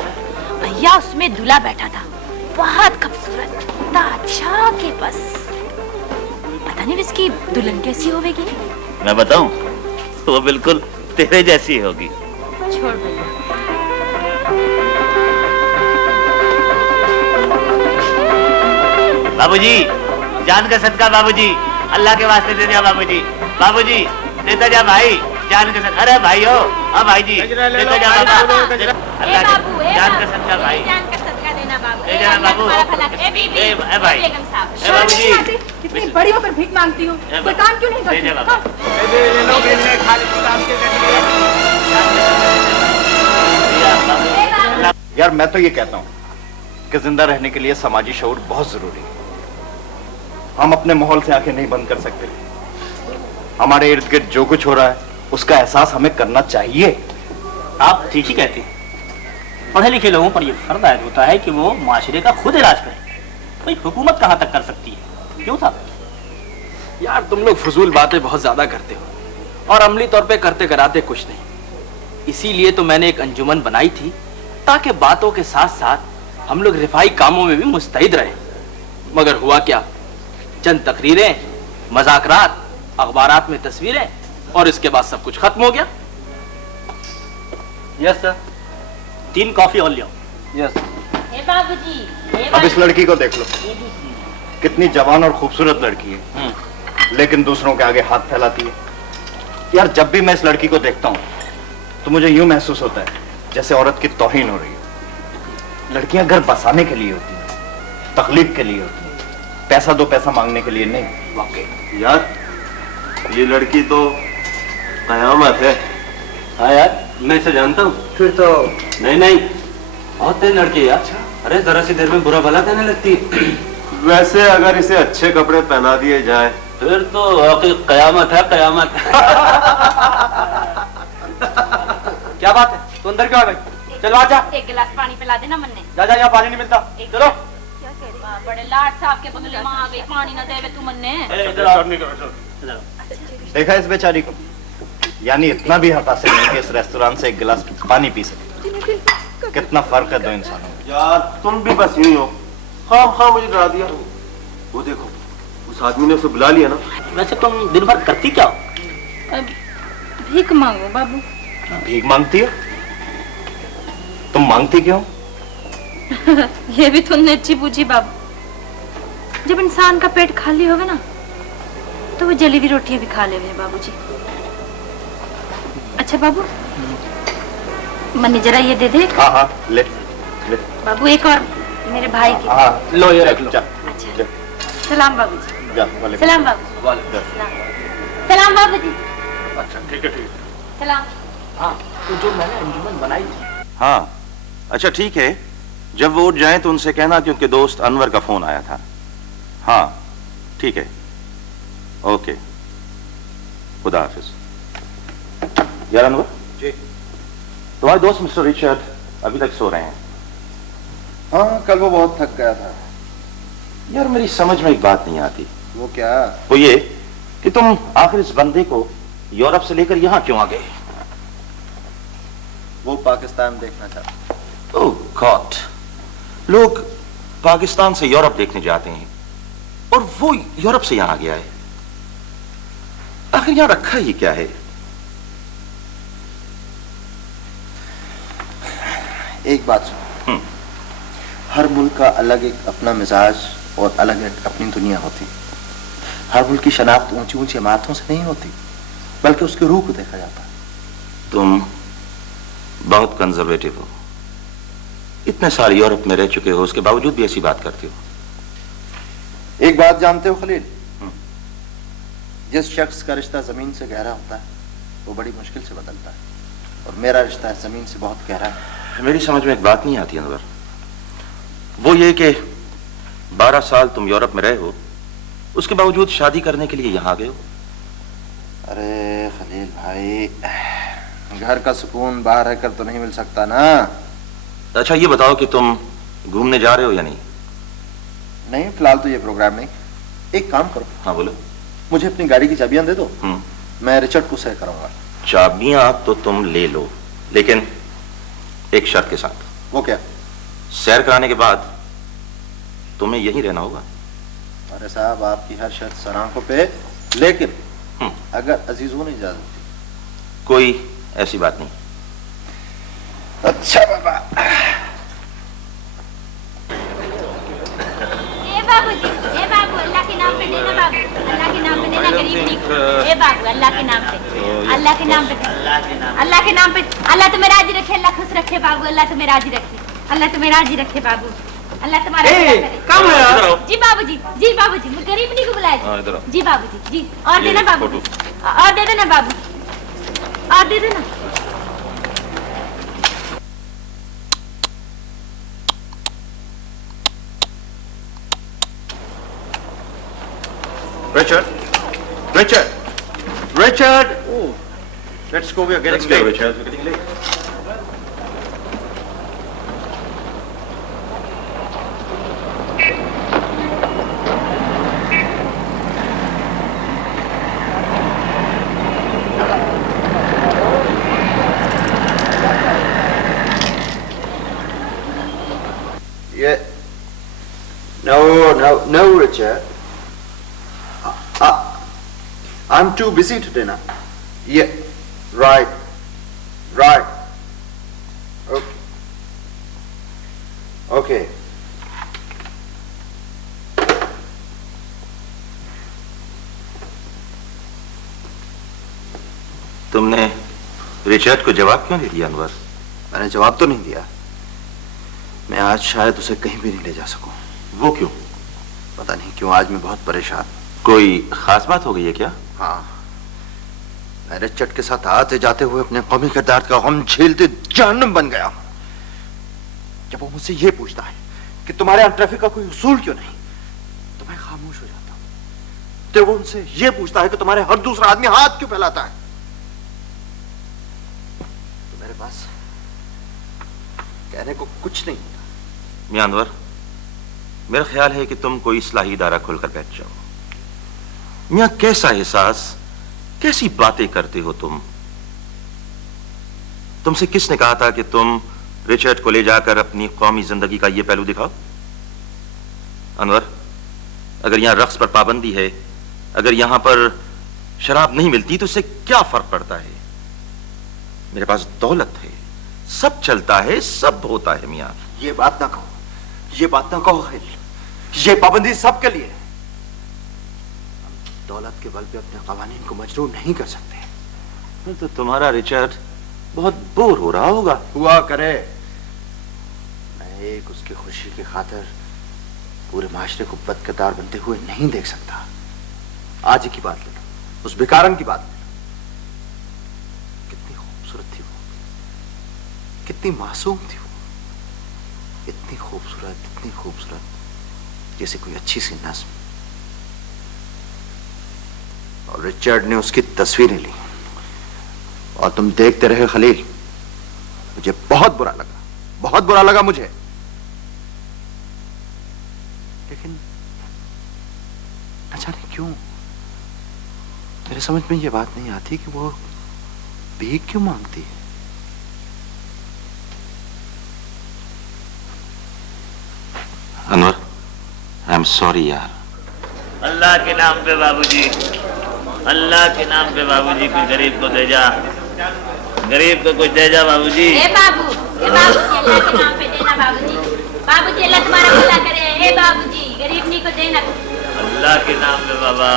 भैया उसमें दूल्हा बैठा था, बहुत खूबसूरत, इतना अच्छा कि बस पता नहीं इसकी दुल्हन कैसी होगी। मैं बताऊं, वो बिल्कुल तेरे जैसी होगी। छोड़ भैया। बाबूजी, जान का सदका बाबूजी, अल्लाह के वास्ते दे दिया बाबूजी। बाबूजी देता जा भाई, जान का सदका। अरे भाई हो, अब भाई जी देता जा बाबा, अल्लाह के जान का सदका भाई, दे जाना बाबू। ए भाई, ए बाबूजी, इतनी बड़ी होकर भीख मांगती हूँ, कोई काम क्यों नहीं करती? यार मैं तो ये कहता हूँ कि जिंदा रहने के लिए समाजी शऊर बहुत जरूरी है। हम अपने माहौल से आंखें नहीं बंद कर सकते। हमारे इर्द गिर्द जो कुछ हो रहा है उसका एहसास हमें करना चाहिए। आप ठीक ही कहते हैं। पढ़े लिखे लोगों पर यह फर्ज आयद होता है कि वो माशरे का खुद इलाज करें। भाई हुकूमत कहाँ तक कर सकती है? क्यों साहब? यार तुम लोग फजूल बातें बहुत ज्यादा करते हो और अमली तौर पे करते कराते कुछ नहीं। इसीलिए तो मैंने एक अंजुमन बनाई थी ताकि बातों के साथ साथ हम लोग रिफाई कामों में भी मुस्तैद रहें। मगर हुआ क्या, चंद तकरीरें, मजाकरात, अखबारात में तस्वीरें, और इसके बाद सब कुछ खत्म हो गया। Yes sir. 3 कॉफी और लियो। यस। बाबूजी, अब इस लड़की को देख लो, कितनी जवान और खूबसूरत लड़की है, लेकिन दूसरों के आगे हाथ फैलाती है। यार जब भी मैं इस लड़की को देखता हूँ तो मुझे यूं महसूस होता है जैसे औरत की तौहीन हो रही है। लड़कियां घर बसाने के लिए होती हैं, तकलीफ के लिए होती हैं, पैसा दो पैसा मांगने के लिए नहीं। वाकई यार ये लड़की तो कयामत है। हाँ यार मैं इसे जानता हूँ। फिर तो नहीं बहुत तेज लड़की है यार। अरे जरा सी देर में बुरा भला कहने लगती है। वैसे अगर इसे अच्छे कपड़े पहना दिए जाए फिर तो वाकई कयामत है, कयामत। क्या बात है, तू अंदर क्यों आ गई? चलो आजा। एक गिलास पानी पिला देना मन्ने। जा जा, यहाँ पानी नहीं मिलता। चलो। बड़े लाड साहब के बदले माँ आ गई, पानी न देवे तू मन्ने। देखा इस बेचारी को, यानी इतना भी हक हासिल नहीं कि इस रेस्टोरेंट से एक गिलास पानी पी सके। कितना फर्क है दो इंसानों में। यार तुम भी बस यूं ही हो, हाँ मुझे डरा दिया। वो देखो उस आदमी ने उसे बुला लिया ना। वैसे तुम दिन भर करती क्या हो? भीख मांगो बाबू। भीख मांगती हो? तुम मांगती क्यों? ये भी तुमने अच्छी पूछी बाबू। जब इंसान का पेट खाली होवे ना तो वो जली हुई रोटियां भी खा लेवे बाबूजी। अच्छा बाबू, मन्ने जरा ये दे दे। हाँ ले ले। बाबू एक और मेरे भाई की। हाँ लो ये रख लो। अच्छा सलाम बाबूजी। सलाम बाबू। सलाम बाबूजी। अच्छा ठीक है। सलाम। हाँ तो जो मैंने अंजुमन बनाई थी। हाँ अच्छा ठीक है, जब वो उठ जाएं तो उनसे कहना कि उनके दोस्त अनवर का फोन आया था। हाँ ठीक है, ओके, खुदा हाफिज। यार अनवर जी, तुम्हारे दोस्त मिस्टर रिचर्ड अभी तक सो रहे हैं? हाँ कल वो बहुत थक गया था। यार मेरी समझ में एक बात नहीं आती। वो क्या? वो ये कि तुम आखिर इस बंदे को यूरोप से लेकर यहाँ क्यों आ गए? वो पाकिस्तान देखना चाहता। ओह गॉड, लोग पाकिस्तान से यूरोप देखने जाते हैं और वो यूरोप से यहाँ आ गया है। आखिर यहाँ रखा ही क्या है? एक बात सुनो, हर मुल्क का अलग एक अपना मिजाज और अलग एक अपनी दुनिया होती। हर मुल्क की शनाख्त ऊंची ऊंची इमारतों से नहीं होती, बल्कि उसके रूह को देखा जाता है। तुम बहुत कंजर्वेटिव हो। इतने साल यूरोप में रह चुके हो, उसके बावजूद भी ऐसी बात करते हो। एक बात जानते हो खलील, जिस शख्स का रिश्ता जमीन से गहरा होता है वो बड़ी मुश्किल से बदलता है, और मेरा रिश्ता है जमीन से बहुत गहरा है। मेरी समझ में एक बात नहीं आती अनवर, वो ये कि 12 साल तुम यूरोप में रहे हो, उसके बावजूद शादी करने के लिए यहाँ आ गए हो। अरे खलील भाई, घर का सुकून बाहर रहकर तो नहीं मिल सकता ना। अच्छा ये बताओ कि तुम घूमने जा रहे हो या नहीं? नहीं, फिलहाल तो ये प्रोग्राम नहीं। एक काम करो। हाँ बोलो। मुझे अपनी गाड़ी की चाबियां दे दो, मैं रिचर्ड को सह कराऊंगा। चाबियां तो तुम ले लो, लेकिन एक शर्त के साथ। वो क्या? सैर कराने के बाद तुम्हें यहीं रहना होगा। अरे साहब, आपकी हर शर्त सराखों पे, लेकिन अगर अजीजों ने इजाजत दी। कोई ऐसी बात नहीं। अच्छा बाबा। ए बाबूजी, ए बाबू, अल्लाह के नाम पे देना बाबू, अल्लाह के नाम पे देना गरीबनी को। ए बाबू, अल्लाह के नाम पे, अल्लाह के नाम पे, अल्लाह के नाम पे, अल्लाह तुम्हें राजी रखे, अल्लाह खुश रखे बाबू, अल्लाह तुम्हें राजी रखे, अल्लाह तुम्हें राजी रखे बाबू, अल्लाह तुम्हारा काम है यार। जी बाबूजी, जी बाबूजी, मैं गरीबनी को बुलाया जी बाबूजी, जी और देना बाबू, और दे देना बाबू, और दे देना। Richard! Richard! Oh, let's go, we are getting late. Richard, we're getting late. Yeah. No, Richard. I'm too busy today now. Yeah, right. Okay. तुमने रिचर्ड को जवाब क्यों नहीं दिया अनवर? मैंने जवाब तो नहीं दिया। मैं आज शायद उसे कहीं भी नहीं ले जा सकूं। वो क्यों? पता नहीं क्यों आज मैं बहुत परेशान। कोई खास बात हो गई है क्या? हाँ, मैं रिचर्ड के साथ आते जाते हुए अपने कौमी किरदार का गम झेलते जहन्नुम बन गया। जब वो मुझसे ये पूछता है कि तुम्हारे यहाँ ट्रैफिक का कोई उसूल क्यों नहीं, तो मैं खामोश हो जाता हूँ। तो वो उनसे ये पूछता है कि तुम्हारे हर दूसरा आदमी हाथ क्यों फैलाता है, तो मेरे पास कहने को कुछ नहीं होता। मियां अनवर, मेरा ख्याल है कि तुम कोई इस्लाही इदारा खोलकर बैठ जाओ। मियां, कैसा एहसास, कैसी बातें करते हो तुम? तुमसे किसने कहा था कि तुम रिचर्ड को ले जाकर अपनी कौमी जिंदगी का यह पहलू दिखाओ? अनवर, अगर यहां रक्स पर पाबंदी है, अगर यहां पर शराब नहीं मिलती, तो इससे क्या फर्क पड़ता है? मेरे पास दौलत है, सब चलता है, सब होता है। मियां, ये बात ना कहो, ये बात ना कहो खिल, ये पाबंदी सबके लिए है। दौलत के बल पे अपने कवानीन को मजरूर नहीं कर सकते। तो तुम्हारा रिचर्ड बहुत बोर हो रहा होगा। हुआ करे। मैं एक उसकी खुशी की खातिर पूरे माशरे को बदकिरदार बनते हुए नहीं देख सकता। आज ही की बात ले लो, उस भिखारन की बात ले लो। कितनी खूबसूरत थी वो, कितनी मासूम थी वो, इतनी खूबसूरत जैसे कोई अच्छी सी नस्म। और रिचर्ड ने उसकी तस्वीरें ली और तुम देखते रहे खलील। मुझे बहुत बुरा लगा मुझे। लेकिन न जाने क्यों मेरे समझ में ये बात नहीं आती कि वो भीख क्यों मांगती है। अनवर, आई एम सॉरी यार। अल्लाह के नाम पे बाबूजी, अल्लाह के नाम पे बाबूजी, कुछ गरीब को दे जा, गरीब को कुछ दे जा बाबूजी। ए बाबूजी, अल्लाह के नाम पे देना बाबूजी, बाबूजी अल्लाह तुम्हारा भला करे। ए बाबूजी, गरीबनी को देना अल्लाह के नाम पे बाबा।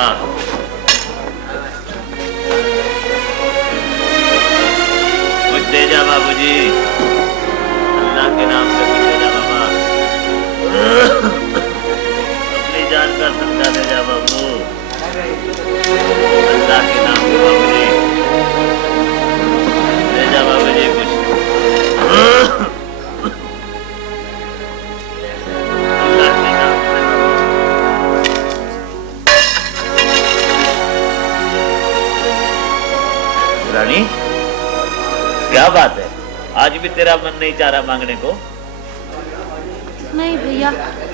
कुछ दे जा बाबूजी, अल्लाह के नाम पे कुछ दे जा बाबा। अपनी जान का सदका दे जा बाबू, अल्लाह के नाम पे बाबूजी। दे जा बाबूजी कुछ। अल्लाह के नाम पे। रानी, क्या बात है? आज भी तेरा मन नहीं चाह रहा मांगने को? नहीं भैया,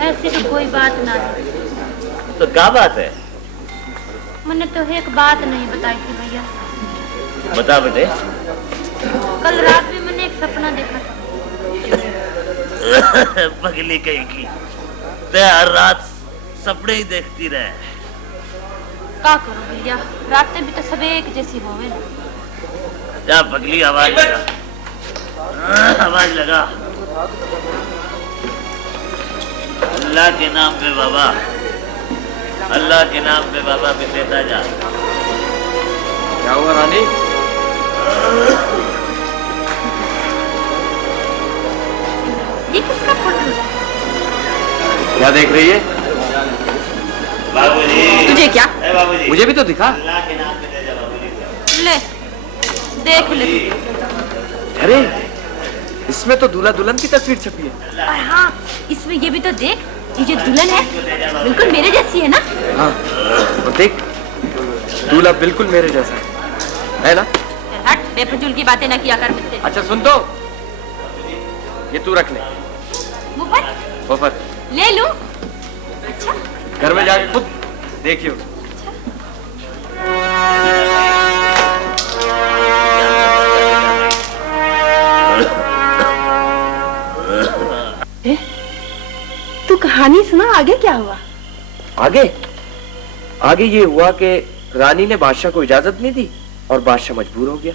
ऐसी तो कोई बात ना है। तो क्या बात है? मैंने तो एक बात नहीं बताई थी भैया। बता बेटे। कल रात में मैंने एक सपना देखा था। पगली कहीं की, ते हर रात सपने ही देखती रहे। क्या करूं भैया, रातें भी तो सब एक जैसी होवे ना। जा पगली, आवाज लगा, आवाज लगा। अल्लाह के नाम पे बाबा, अल्लाह के नाम पे बाबा भी देता जा। क्या हुआ रानी? ये किसका फोटो है? क्या देख रही है? बाबूजी। तुझे क्या? बाबूजी, मुझे भी तो दिखा। अल्लाह के नाम पे दे जा बाबूजी। ले, देख ले। अरे इसमें तो दूल्हा दुल्हन की तस्वीर छपी है। और हाँ, इसमें ये भी तो देख, ये जो दुल्हन है बिल्कुल मेरे जैसी है ना। हाँ, और देख दूल्हा बिल्कुल मेरे जैसा है ना? चल हट, बेफजूल की बातें ना किया कर मुझसे। अच्छा सुन तो, ये तू रख ले। मुफत ले लूं? अच्छा, घर में जाके खुद देखियो। तू कहानी सुना, आगे क्या हुआ? आगे ये हुआ कि रानी ने बादशाह को इजाजत नहीं दी और बादशाह मजबूर हो गया।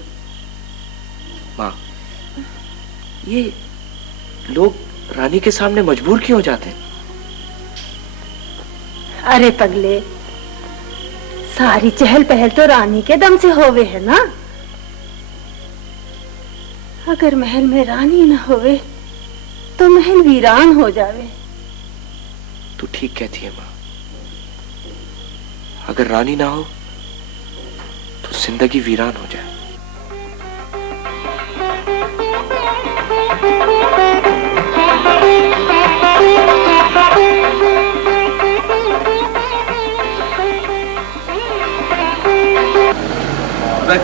माँ, ये लोग रानी के सामने मजबूर क्यों हो जाते हैं? अरे पगले, सारी चहल पहल तो रानी के दम से होवे है ना। अगर महल में रानी न होवे तो महल वीरान हो जावे। तू ठीक कहती है माँ, अगर रानी ना हो तो जिंदगी वीरान हो जाए।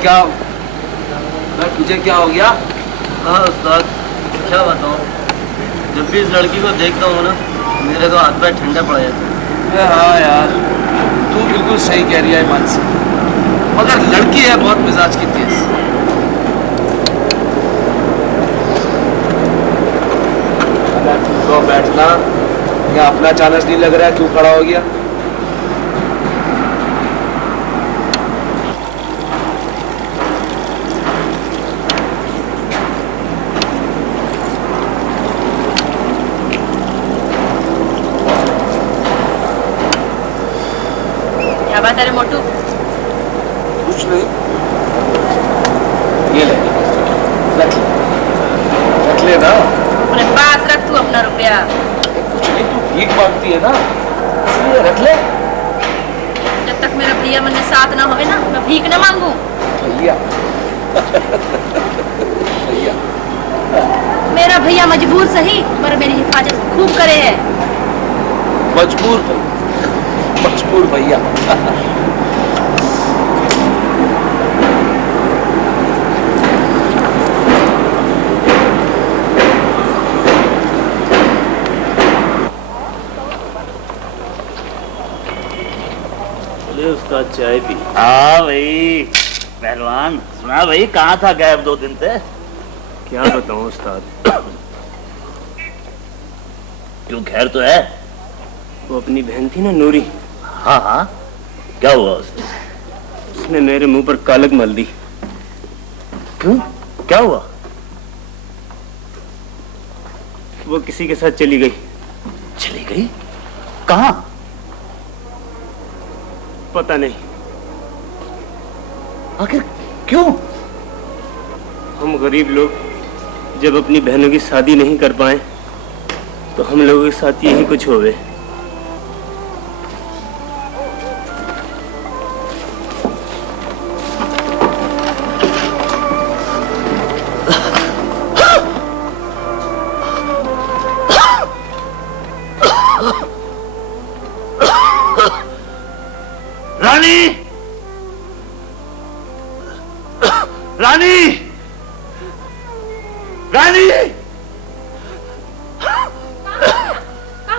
क्या तुझे क्या हो गया? हाँ उस्ताद, क्या बताऊँ, जब भी इस लड़की को देखता हूँ ना, मेरे तो हाथ पैर ठंडे पड़ जाते हैं। हाँ यार, तू बिल्कुल सही कह रही है मानसी, मगर लड़की है बहुत मिजाज की तेज। तो बैठना, क्या अपना चानस नहीं लग रहा है? क्यों खड़ा हो गया? तेरे मोटू कुछ नहीं, ये ले, रख ले ना। अपने पास रख तू अपना रुपया। कुछ नहीं, तू भीख मांगती है ना, इसलिए रख ले। जब तक मेरा भैया मन में साथ ना होवे ना, मैं भीख ना मांगू। भैया भैया, मेरा भैया मजबूर सही पर मेरी हिफाजत खूब करे है। मजबूर भैया। उसका चाय पी। हाँ भाई पहलवान, सुना भाई, कहाँ था गायब 2 दिन से? क्या बताऊं उस्ताद। क्यों, खैर तो है? वो अपनी बहन थी ना नूरी। हाँ हाँ, क्या हुआ उसने? उसने मेरे मुंह पर कालक मल दी। क्यों, क्या हुआ? वो किसी के साथ चली गई। चली गई? कहाँ? पता नहीं। आखिर क्यों? हम गरीब लोग जब अपनी बहनों की शादी नहीं कर पाए तो हम लोगों के साथ यही कुछ होवे। रानी, रानी, रानी,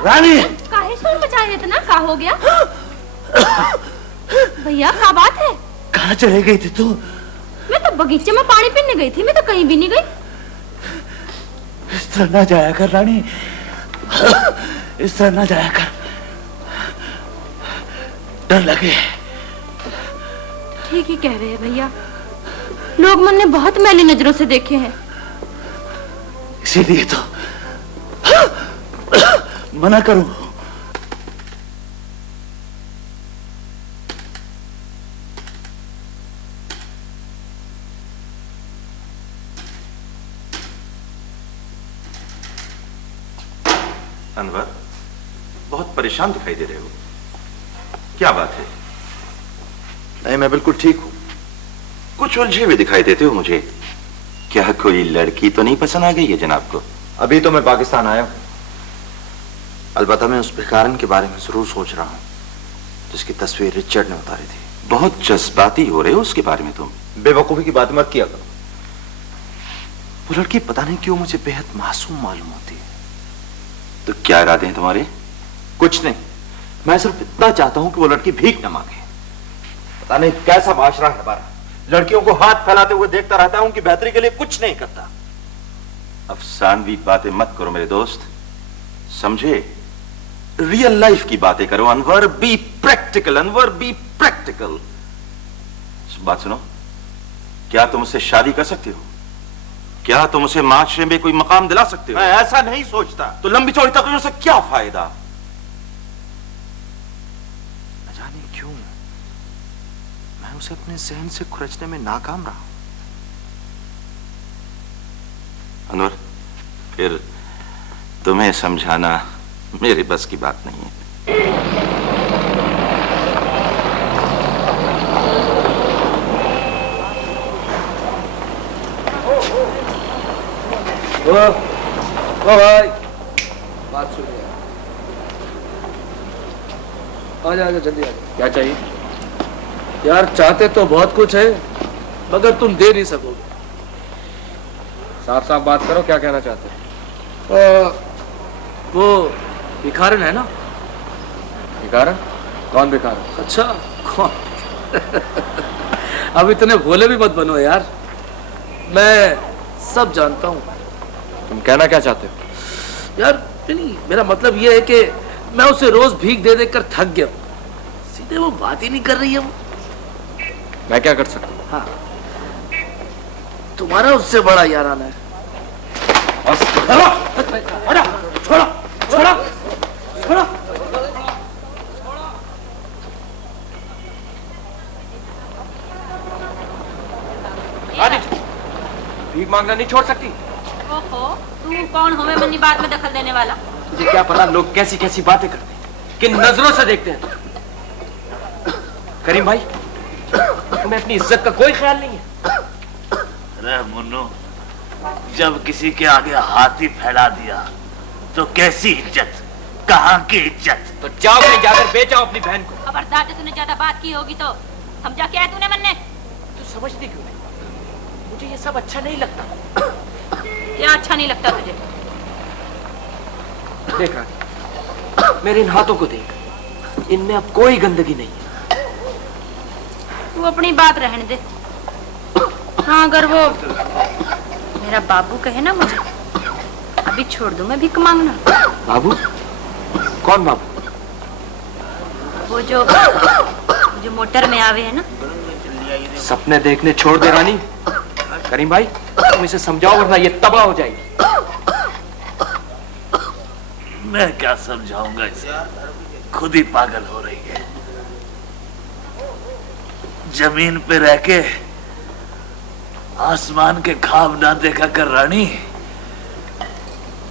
रानी काहे शोर मचाए इतना? का हो गया भैया? क्या बात है? कहाँ चले गई थी तू? मैं तो बगीचे में पानी पीने गई थी, मैं तो कहीं भी नहीं गई। इस तरह ना जाया कर रानी, इस तरह ना जाया कर, डर लगे। ठीक ही कह रहे हैं भैया, लोग मन ने बहुत मैली नजरों से देखे हैं। इसीलिए तो मना करूं। अनवर, बहुत परेशान दिखाई दे रहे हो, क्या बात है? नहीं, मैं बिल्कुल ठीक हूं। कुछ उलझे हुए दिखाई देते हो मुझे। क्या कोई लड़की तो नहीं पसंद आ गई है जनाब को? अभी तो मैं पाकिस्तान आया हूं, अलबत्ता मैं उस भिखारन के बारे में जरूर सोच रहा हूं जिसकी तस्वीर रिचर्ड ने उतारी थी। बहुत जज्बाती हो रहे हो उसके बारे में तुम। बेवकूफी की बात मत किया करो। वो लड़की पता नहीं क्यों मुझे बेहद मासूम मालूम होती है। तो क्या इरादे हैं तुम्हारे? कुछ नहीं, मैं सिर्फ इतना चाहता हूं कि वो लड़की भीख न मांगे। पता नहीं कैसा माशरा है हमारा, लड़कियों को हाथ फैलाते हुए देखता रहता हूं कि बेहतरी के लिए कुछ नहीं करता। अफसानवी बातें मत करो मेरे दोस्त, समझे? रियल लाइफ की बातें करो Anwar. Be practical Anwar, be practical. बात सुनो, क्या तुम उससे शादी कर सकते हो? क्या तुम उसे माशरे में कोई मकाम दिला सकते हो? मैं ऐसा नहीं सोचता। तो लंबी चौड़ी तकरीरों से क्या फायदा? न जाने क्यों मैं उसे अपने जहन से खुरचने में नाकाम रहा। अनवर, फिर तुम्हें समझाना मेरे बस की बात नहीं है। ओ भाई, बात सुनिए। आजा आजा जल्दी आजा। क्या चाहिए? यार चाहते तो बहुत कुछ है, मगर तुम दे नहीं सकोगे। साफ साफ बात करो, क्या कहना चाहते हो? वो भिखारन है ना? भिखारन? कौन भिखारन? अच्छा, कौन? अब इतने भोले भी मत बनो यार, मैं सब जानता हूँ। तुम कहना क्या चाहते हो? यार नहीं, मेरा मतलब ये है कि मैं उसे रोज भीख दे देकर थक गया हूँ। सीधे वो बात ही नहीं कर रही है वो। मैं क्या कर सकता हूँ? हाँ, तुम्हारा उससे बड़ा याराना है। छोड़ा छोड़ा छोड़ा छोड़ा। भीख मांगना नहीं छोड़ सकती? ओहो, तू कौन हो मन्नी बात में दखल देने वाला? तुझे क्या पता लोग कैसी कैसी बातें करते हैं, किन नजरों से देखते हैं। करीम भाई, तुम्हें अपनी इज्जत का कोई ख्याल नहीं है? अरे मुन्नू, जब किसी के आगे हाथ ही फैला दिया तो कैसी इज्जत, कहाँ की इज्जत? तो जाओ कहीं जाकर बेचाओ अपनी बहन को। खबरदार, तूने ज्यादा बात की होगी तो समझा क्या है तूने मन्ने? तू समझती क्यों नहीं? मुझे ये सब अच्छा नहीं लगता। क्या अच्छा नहीं लगता तुझे? देख रानी, मेरे इन हाथों को देख, इनमें अब कोई गंदगी नहीं है। तू अपनी बात रहने दे। हाँ, अगर वो मेरा बाबू कहे ना मुझे, अभी छोड़ दूं मैं भीख मांगना। बाबू? कौन बाबू? वो जो मोटर में आवे है ना। सपने देखने छोड़ दे रानी। करीम भाई, तुम इसे समझाओ वरना ये तबाह हो जाएगी। मैं क्या समझाऊंगा इसे, खुद ही पागल हो रही है। जमीन पे रह के आसमान के ख्वाब ना देखा कर रानी,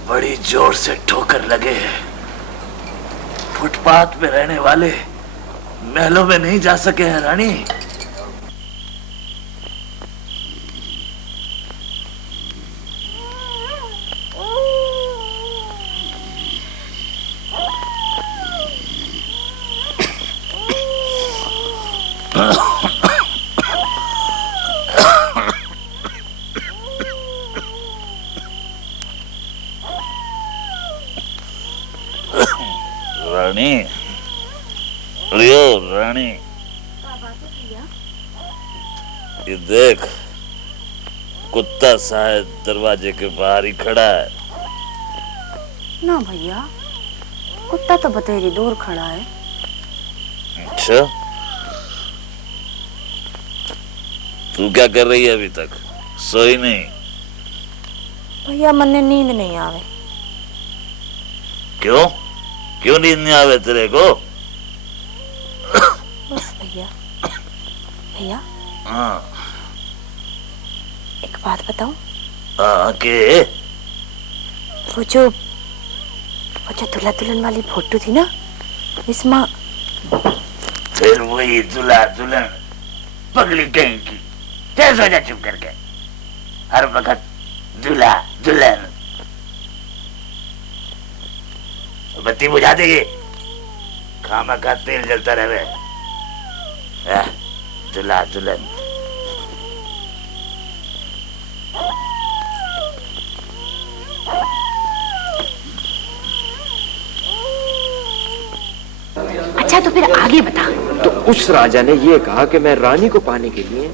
बड़ी जोर से ठोकर लगे है। फुटपाथ पे रहने वाले महलों में नहीं जा सके हैं रानी। रानी, रियो रानी, ये देख, कुत्ता शायद दरवाजे के बाहर ही खड़ा है। ना भैया, कुत्ता तो बतेरी दूर खड़ा है। अच्छा, तू क्या कर रही है अभी तक? सोई नहीं? भैया मन्ने नींद नहीं आवे। क्यों? क्यों नींद नहीं आवे तेरे को? बस भैया। भैया हाँ एक बात बताऊं? हाँ के? वो जो दूल्हा दुल्हन वाली फोटो थी ना, इसमें फिर वही दूल्हा दुल्हन पगली कहीं की। चल सो जा चुप करके। हर वक्त दूल्हा दुल्हन। बत्ती बुझा देगी, खामा का तेल जलता रहे। दूल्हा दुल्हन। अच्छा तो फिर आगे बता। तो उस राजा ने ये कहा कि मैं रानी को पाने के लिए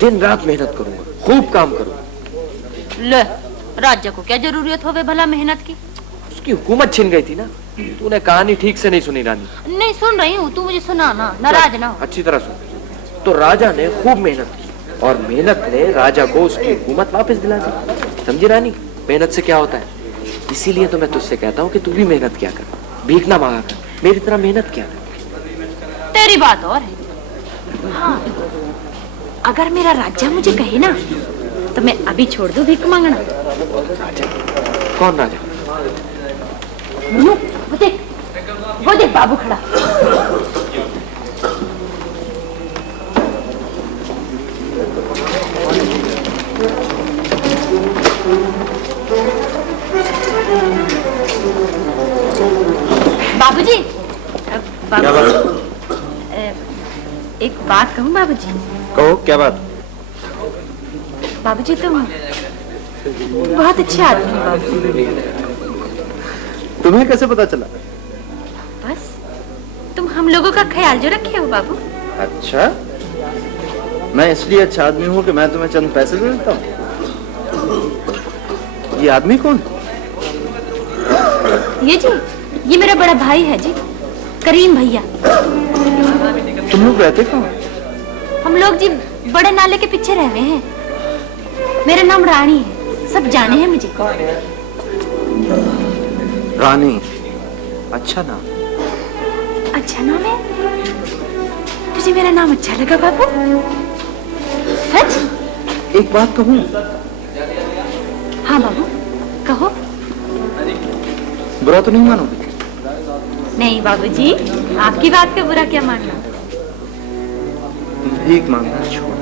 दिन रात मेहनत करूंगा, खूब काम करूंगा। ले, राजा को क्या जरूरत होवे भला मेहनत की? उसकी हुकूमत छिन गई थी ना। तूने कहानी ठीक से नहीं सुनी रानी। नहीं सुन रही हूँ, तू मुझे सुना ना, नाराज ना हो। अच्छी तरह सुन। तो राजा ने खूब मेहनत की और मेहनत ने राजा को उसकी हुकूमत वापस दिला दी। समझी रानी, मेहनत से क्या होता है। इसीलिए तो मैं तुझसे कहता हूँ कि तू भी मेहनत किया कर, भीख ना मांगा कर, मेरी तरह मेहनत किया कर। तेरी बात और है। हाँ, अगर मेरा राजा मुझे कहे ना तो मैं अभी छोड़ दूं भीख मांगना। राजा? कौन राजा? वो देख बाबू खड़ा। बाबूजी, एक बात कहूँ बाबूजी? कहो, क्या बात? बाबूजी तुम बहुत अच्छे आदमी हो बाबूजी। तुम्हें कैसे पता चला? बस तुम हम लोगों का ख्याल जो रखे हो बाबू। अच्छा, मैं इसलिए अच्छा आदमी हूँ कि मैं तुम्हें चंद पैसे दे देता हूँ। ये आदमी कौन? ये जी, ये मेरा बड़ा भाई है जी, करीम भैया। तुम लोग रहते कहाँ? हम लोग जी बड़े नाले के पीछे रह रहे हैं। मेरा नाम रानी है, सब जाने हैं मुझे। रानी, अच्छा नाम। अच्छा नाम है? तुझे मेरा नाम अच्छा लगा बाबू? सच? एक बात कहूँ? हाँ बाबू, कहो। बुरा तो नहीं मानोगे? नहीं बाबूजी, आपकी बात का बुरा क्या मानना। तुम भीख मांगना छोड़ो।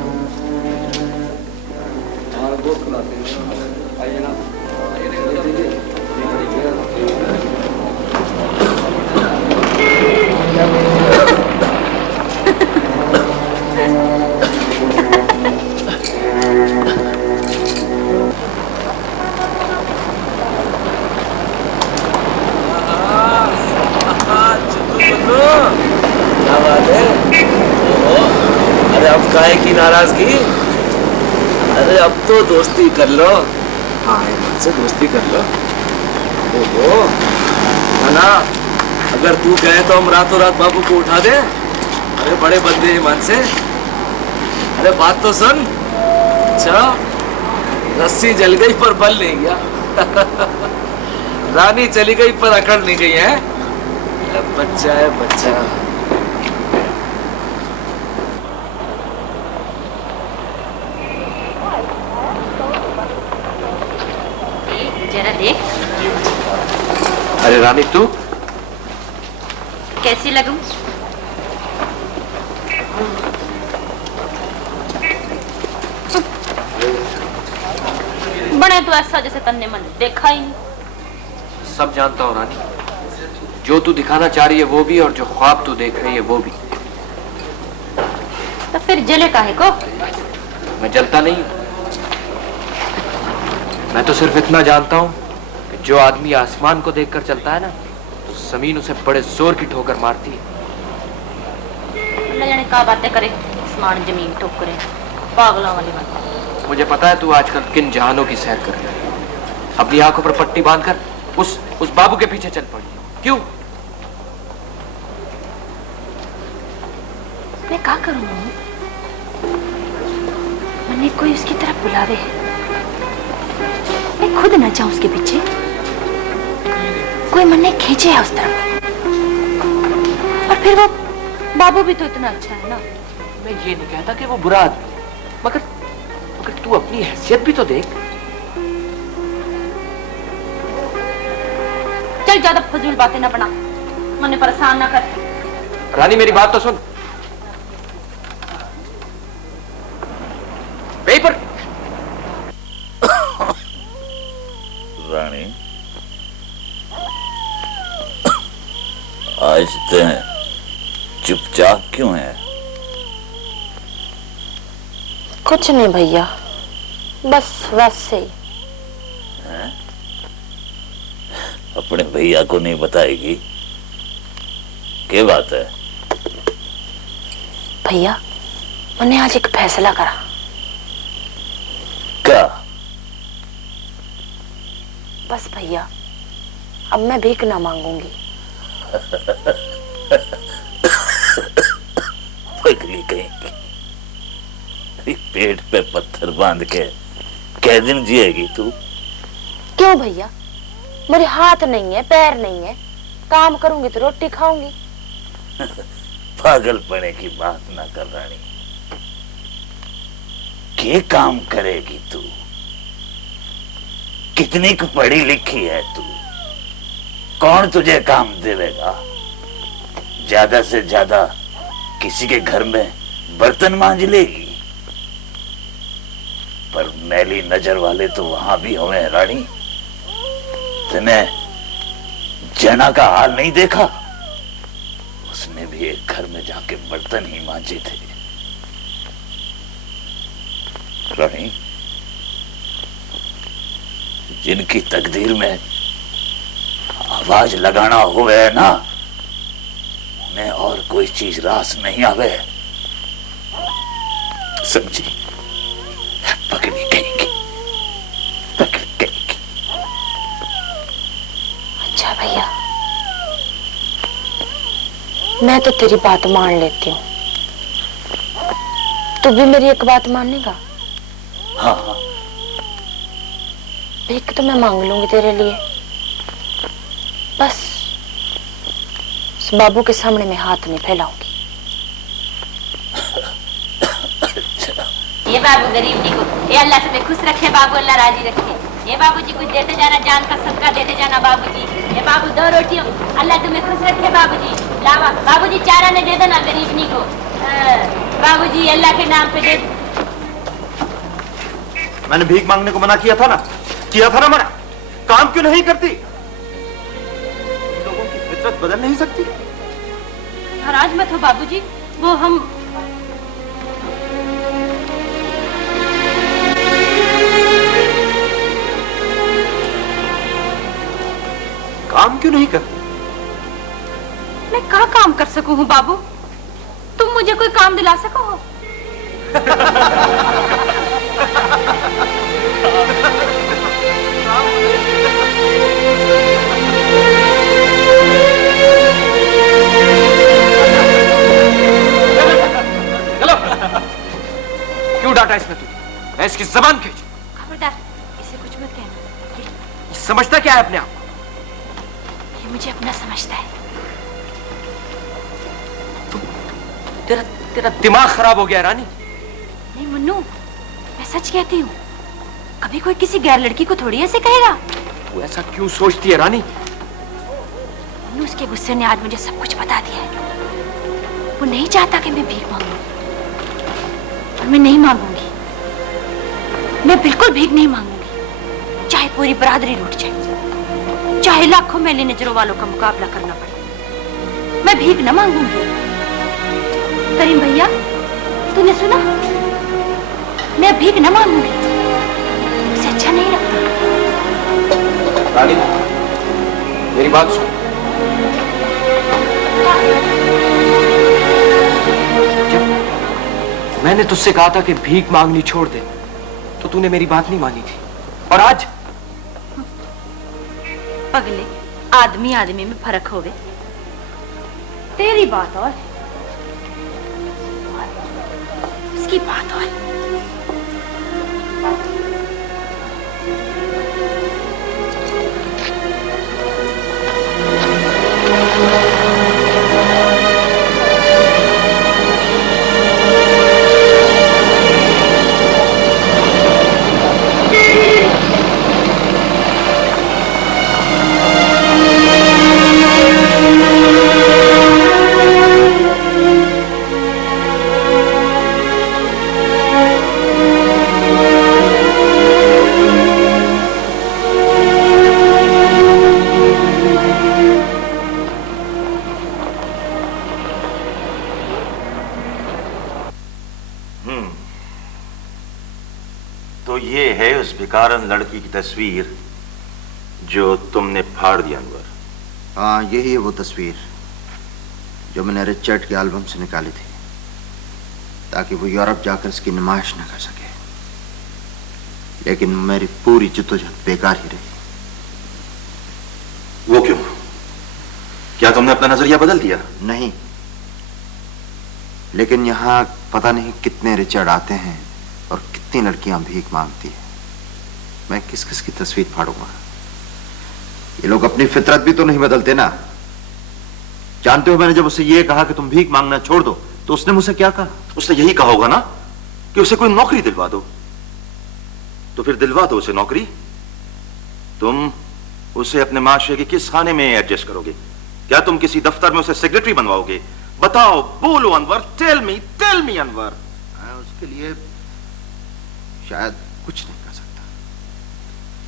अरे अब काहे की नाराजगी? अरे अब तो दोस्ती कर लो। हाँ, ईमान से दोस्ती कर लो। ओहो, ना अगर तू कहे तो हम रातों रात बाबू को उठा दे। अरे बड़े बंदे ईमान से। अरे बात तो सुन। अच्छा, रस्सी जल गई पर बल नहीं गया। रानी चली गई पर अकड़ नहीं गई है। बच्चा है बच्चा। जरा देख। अरे रानी, तू कैसी लगूं? बने तो ऐसा जैसे तन्ने मन देखा ही नहीं। सब जानता हूँ रानी, जो तू दिखाना चाह रही है वो भी, और जो ख्वाब तू देख रही है वो भी। तो फिर जले काहे को? मैं जलता नहीं। मैं तो सिर्फ इतना जानता हूँ कि जो आदमी आसमान को देखकर चलता है ना, तो तो जमीन उसे बड़े जोर की ठोकर मारती है। अल्लाह जाने क्या बातें करे, आसमान जमीन ठोकरे, पागलों वाली बात। मुझे पता है तू आजकल किन जहानों की सैर कर रही है। अपनी आंखों पर पट्टी बांधकर उस बाबू के पीछे चल पड़ी। क्यों? मैं क्या करूं? मन्ने कोई उसकी तरफ बुलावे, मैं खुद ना जाऊं उसके पीछे, कोई मन्ने खींचे है उस तरफ। और फिर वो बाबू भी तो इतना अच्छा है ना। मैं ये नहीं कहता कि वो बुरा आदमी है, मगर तू अपनी हैसियत भी तो देख। चल ज्यादा फजूल बातें ना बना, मन्ने परेशान ना कर। रानी मेरी बात तो सुन। पेपर रानी, आज तुम चुपचाप क्यों है? कुछ नहीं भैया, बस वैसे ही। अपने भैया को नहीं बताएगी? क्या बात है? भैया मैंने आज एक फैसला करा। क्या? बस भैया अब मैं भीख ना मांगूंगी। पगली कहेंगी, पेट पे पत्थर बांध के कै दिन जिएगी तू? क्यों भैया, मेरे हाथ नहीं है, पैर नहीं है, काम करूंगी तो रोटी खाऊंगी। पागलपने की बात ना कर रानी। क्या काम करेगी तू? कितनी को पढ़ी लिखी है तू? कौन तुझे काम देवेगा? ज्यादा से ज्यादा किसी के घर में बर्तन मांज लेगी। पर मैली नजर वाले तो वहां भी हुए हैं रानी। तूने जना का हाल नहीं देखा? उसने भी एक घर में जाके बर्तन ही मांजे थे। रानी, जिनकी तकदीर में आवाज लगाना हुए है ना, उन्हें और कोई चीज रास नहीं आवे। समझी? पकड़ी कहेंगी, पकड़ी कहेंगी। अच्छा भैया, मैं तो तेरी बात मान लेती हूँ, तू भी मेरी एक बात मानेगा? हाँ हाँ। भीख तो मैं मांग लूंगी तेरे लिए, बस उस बाबू के सामने मैं हाथ नहीं फैलाऊंगी। ये बाबू गरीब जी को ये अल्लाह तुम्हें खुश रखे बाबू, अल्लाह राजी रखे। ये बाबू जी कुछ देते जाना, जान का सदका देते जाना बाबू जी। ये बाबू 2 रोटियों, अल्लाह तुम्हें खुश रखे बाबू जी। लावा बाबू जी चारा ने दे देना गरीब नी को। बाबू जी अल्लाह के नाम पे दे। मैंने भीख मांगने को मना किया था ना, मना। काम क्यों नहीं करती? लोगों की फितरत बदल नहीं सकती? नाराज मत हो बाबू जी, वो हम काम क्यों नहीं करती? मैं क्या काम कर सकूं हूँ बाबू? तुम मुझे कोई काम दिला सको हो? क्यों डांटा इसमें तू? मैं इसकी जबान खींच। खबरदार, इसे कुछ मत कहना। ये समझता क्या है अपने आप? ये मुझे अपना समझता है। तेरा दिमाग खराब हो गया रानी। नहीं मुन्नू, मैं सच कहती हूँ, कभी कोई किसी गैर लड़की को थोड़ी ऐसे कहेगा। तू ऐसा क्यों सोचती है रानी? मुन्नू, उसके गुस्से ने आज मुझे सब कुछ बता दिया है। वो नहीं चाहता कि मैं भीख मांगूं, और मैं नहीं मांगूंगी। मैं बिल्कुल भीख नहीं मांगूंगी, चाहे पूरी बरादरी लूट जाए, चाहे लाखों मैली नजरों वालों का मुकाबला करना पड़े, मैं भीख न मांगूंगी। करीम भैया, तूने सुना? मैं भीख न मांगूंगी, उसे अच्छा नहीं लगता। रानी, मेरी बात सुन। मैंने तुझसे कहा था कि भीख मांगनी छोड़ दे, तो तूने मेरी बात नहीं मानी थी, और आज पगले, आदमी आदमी में फर्क होवे। तेरी बात और उसकी बात और। तो ये है उस भिकारन लड़की की तस्वीर जो तुमने फाड़ दी अनवर। हाँ, यही है वो तस्वीर जो मैंने रिचर्ड के एल्बम से निकाली थी, ताकि वो यूरोप जाकर इसकी नुमाइश न कर सके। लेकिन मेरी पूरी जद्दोजहद बेकार ही रही। वो क्यों? क्या तुमने अपना नजरिया बदल दिया? नहीं, लेकिन यहाँ पता नहीं कितने रिचर्ड आते हैं और कितनी लड़कियां भीख मांगती है। मैं किस किस की तस्वीर फाड़ूंगा? ये लोग अपनी फितरत भी तो नहीं बदलते ना। जानते हो, मैंने जब उससे ये कहा कि तुम भीख मांगना छोड़ दो, तो उसने मुझसे क्या कहा? उसने यही कहा होगा ना कि उसे कोई नौकरी दिलवा दो। तो फिर दिलवा दो उसे नौकरी। तुम उसे अपने माशरे के किस खाने में एडजस्ट करोगे? क्या तुम किसी दफ्तर में उसे सेक्रेटरी बनवाओगे? बताओ, बोलो अनवर, टेल मी अनवर। उसके लिए शायद कुछ नहीं कर सकता।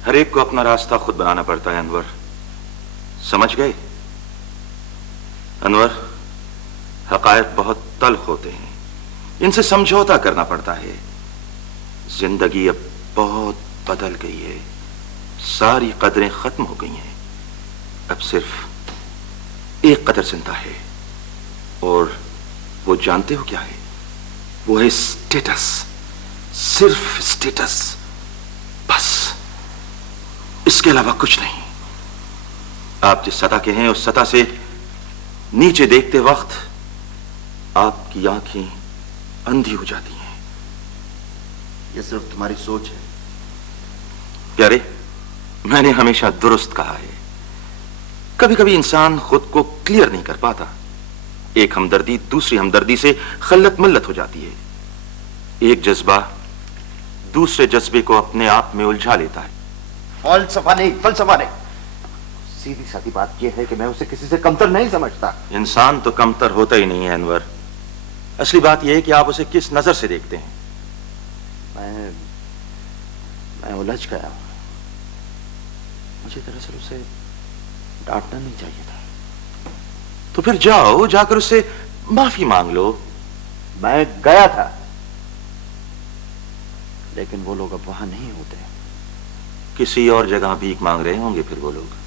हर एक को अपना रास्ता खुद बनाना पड़ता है अनवर, समझ गए? अनवर, हकायक बहुत तल्ख होते हैं, इनसे समझौता करना पड़ता है। जिंदगी अब बहुत बदल गई है, सारी कदरें खत्म हो गई हैं। अब सिर्फ एक कदर जिंदा है, और वो जानते हो क्या है? वो है स्टेटस, सिर्फ स्टेटस, बस, इसके अलावा कुछ नहीं। आप जिस सतह के हैं, उस सतह से नीचे देखते वक्त आपकी आंखें अंधी हो जाती हैं। ये सिर्फ तुम्हारी सोच है। प्यारे, मैंने हमेशा दुरुस्त कहा है, कभी कभी इंसान खुद को क्लियर नहीं कर पाता। एक हमदर्दी दूसरी हमदर्दी से खल्लत मल्लत हो जाती है। एक जज्बा दूसरे जज्बे को अपने आप में उलझा लेता है। फलसफा नहीं, सीधी सादी बात यह है कि मैं उसे किसी से कमतर नहीं समझता। इंसान तो कमतर होता ही नहीं है अनवर। असली बात यह है कि आप उसे किस नजर से देखते हैं। मैं उलझ गया। मुझे दरअसल उसे डांटना नहीं चाहिए था। तो फिर जाओ, जाकर उससे माफी मांग लो। मैं गया था, लेकिन वो लोग अब वहां नहीं होते। किसी और जगह भीख मांग रहे होंगे फिर वो लोग।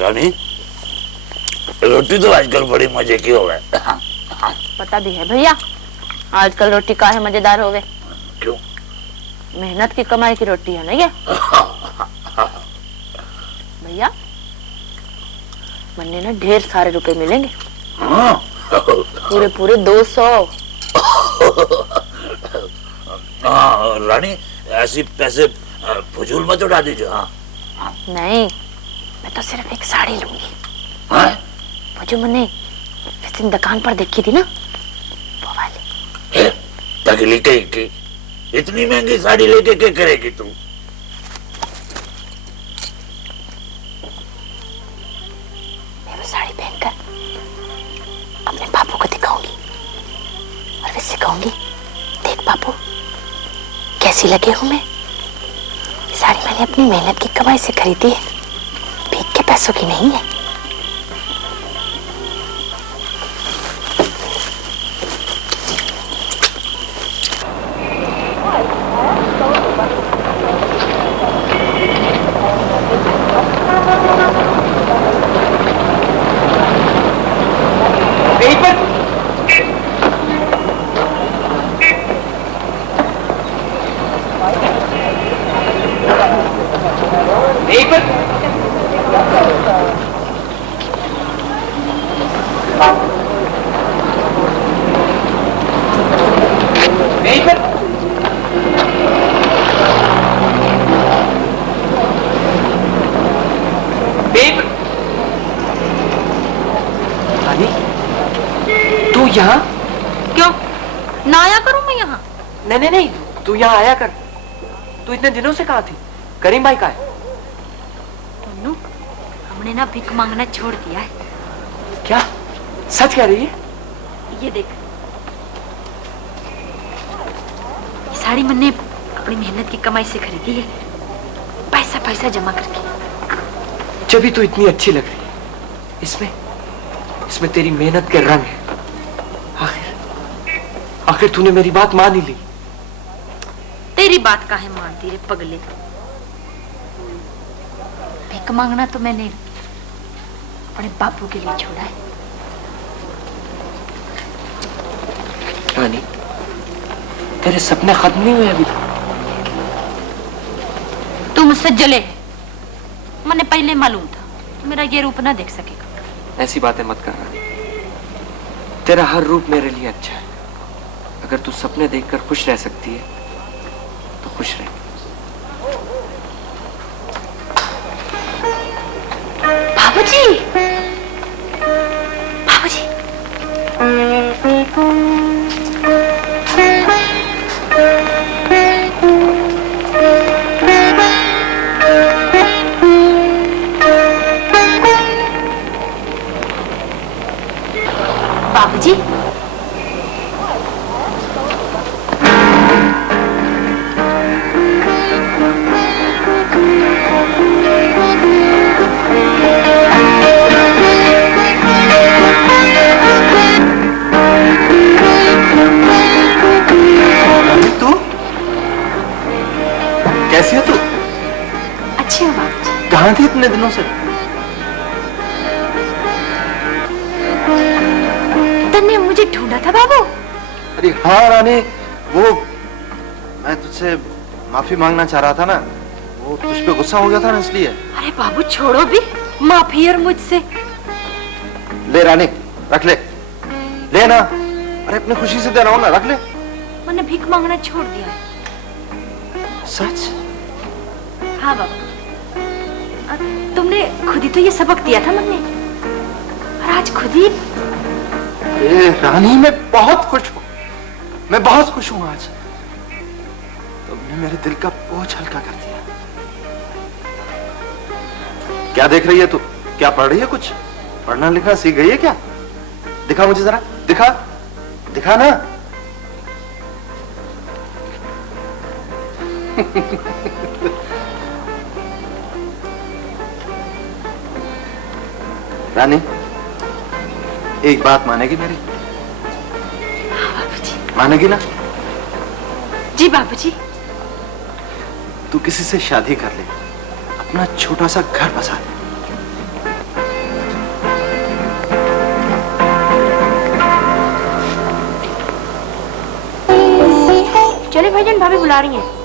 रानी, रोटी तो आजकल बड़ी मजे की हो गए। पता भी है भैया, आजकल रोटी काहे मजेदार हो गए। क्यों? मेहनत की कमाई की रोटी है ना ये। भैया मन्ने ना ढेर सारे रुपए मिलेंगे। पूरे पूरे 200। हाँ रानी, ऐसी पैसे फजूल मत उड़ा दीजिए। हाँ नहीं, मैं तो सिर्फ एक साड़ी लूंगी। वो जो मैंने इस दिन दुकान पर देखी थी ना, वो वाली। तकली कहीं की, इतनी महंगी साड़ी लेके क्या करेगी तू? मैं वो साड़ी पहनकर अपने बापू को दिखाऊंगी और वैसे कहूंगी, देख बापू कैसी लगे हूं मैं। ये साड़ी मैंने अपनी मेहनत की कमाई से खरीदी है, भीख के पैसों की नहीं है। तू यहाँ क्यों ना आया करूं मैं यहाँ? नहीं, तू यहाँ आया कर। तू इतने दिनों से कहाँ थी? करीम भाई कहाँ है? टन्नू, हमने ना भीख मांगना छोड़ दिया है। क्या सच कह रही है? ये देख, ये साड़ी मैंने अपनी मेहनत की कमाई से खरीदी है, पैसा पैसा जमा करके। जब भी तू इतनी अच्छी लग रही है, इसमें तेरी मेहनत के रंग है। आखिर तूने मेरी बात मान ही ली। तेरी बात काहे मानती रे पगले? भीख मांगना तो मैंने अपने बापू के लिए छोड़ा है। रानी, तेरे सपने खत्म नहीं हुए अभी तक। तू मुझसे जले है, मैंने पहले मालूम था मेरा ये रूप ना देख सकेगा। ऐसी बातें मत कर रानी, तेरा हर रूप मेरे लिए अच्छा है। अगर तू सपने देखकर खुश रह सकती है तो खुश रह। बाबूजी, बाबूजी, बाबूजी, कैसी है तू? अच्छी हो बाबूजी। कहाँ थी इतने दिनों से? तुमने मुझे ढूंढा था बाबू? अरे हाँ रानी, वो मैं तुझसे माफी मांगना चाह रहा था ना, वो तुझ पे गुस्सा हो गया था ना, इसलिए। अरे बाबू छोड़ो भी, माफी और मुझसे। ले रानी, रख ले, ले ना। अरे अपनी खुशी से दे रहा हूं ना, रख ले। मैंने भीख मांगना छोड़ दिया है। सच? हाँ बाबू, तुमने खुद ही तो ये सबक दिया था मुझे, और आज खुद ही। अरे रानी, मैं बहुत खुश हूँ, मैं बहुत खुश हूँ आज। तुमने मेरे दिल का बोझ हल्का कर दिया। क्या देख रही है तू? क्या पढ़ रही है? कुछ पढ़ना लिखना सीख गई है क्या? दिखा मुझे जरा, दिखा, दिखा ना। रानी, एक बात मानेगी मेरी? हाँ बाबूजी। मानेगी ना? जी बाबूजी। तू किसी से शादी कर ले, अपना छोटा सा घर बसा ले। चले भाईजान, भाभी बुला रही हैं।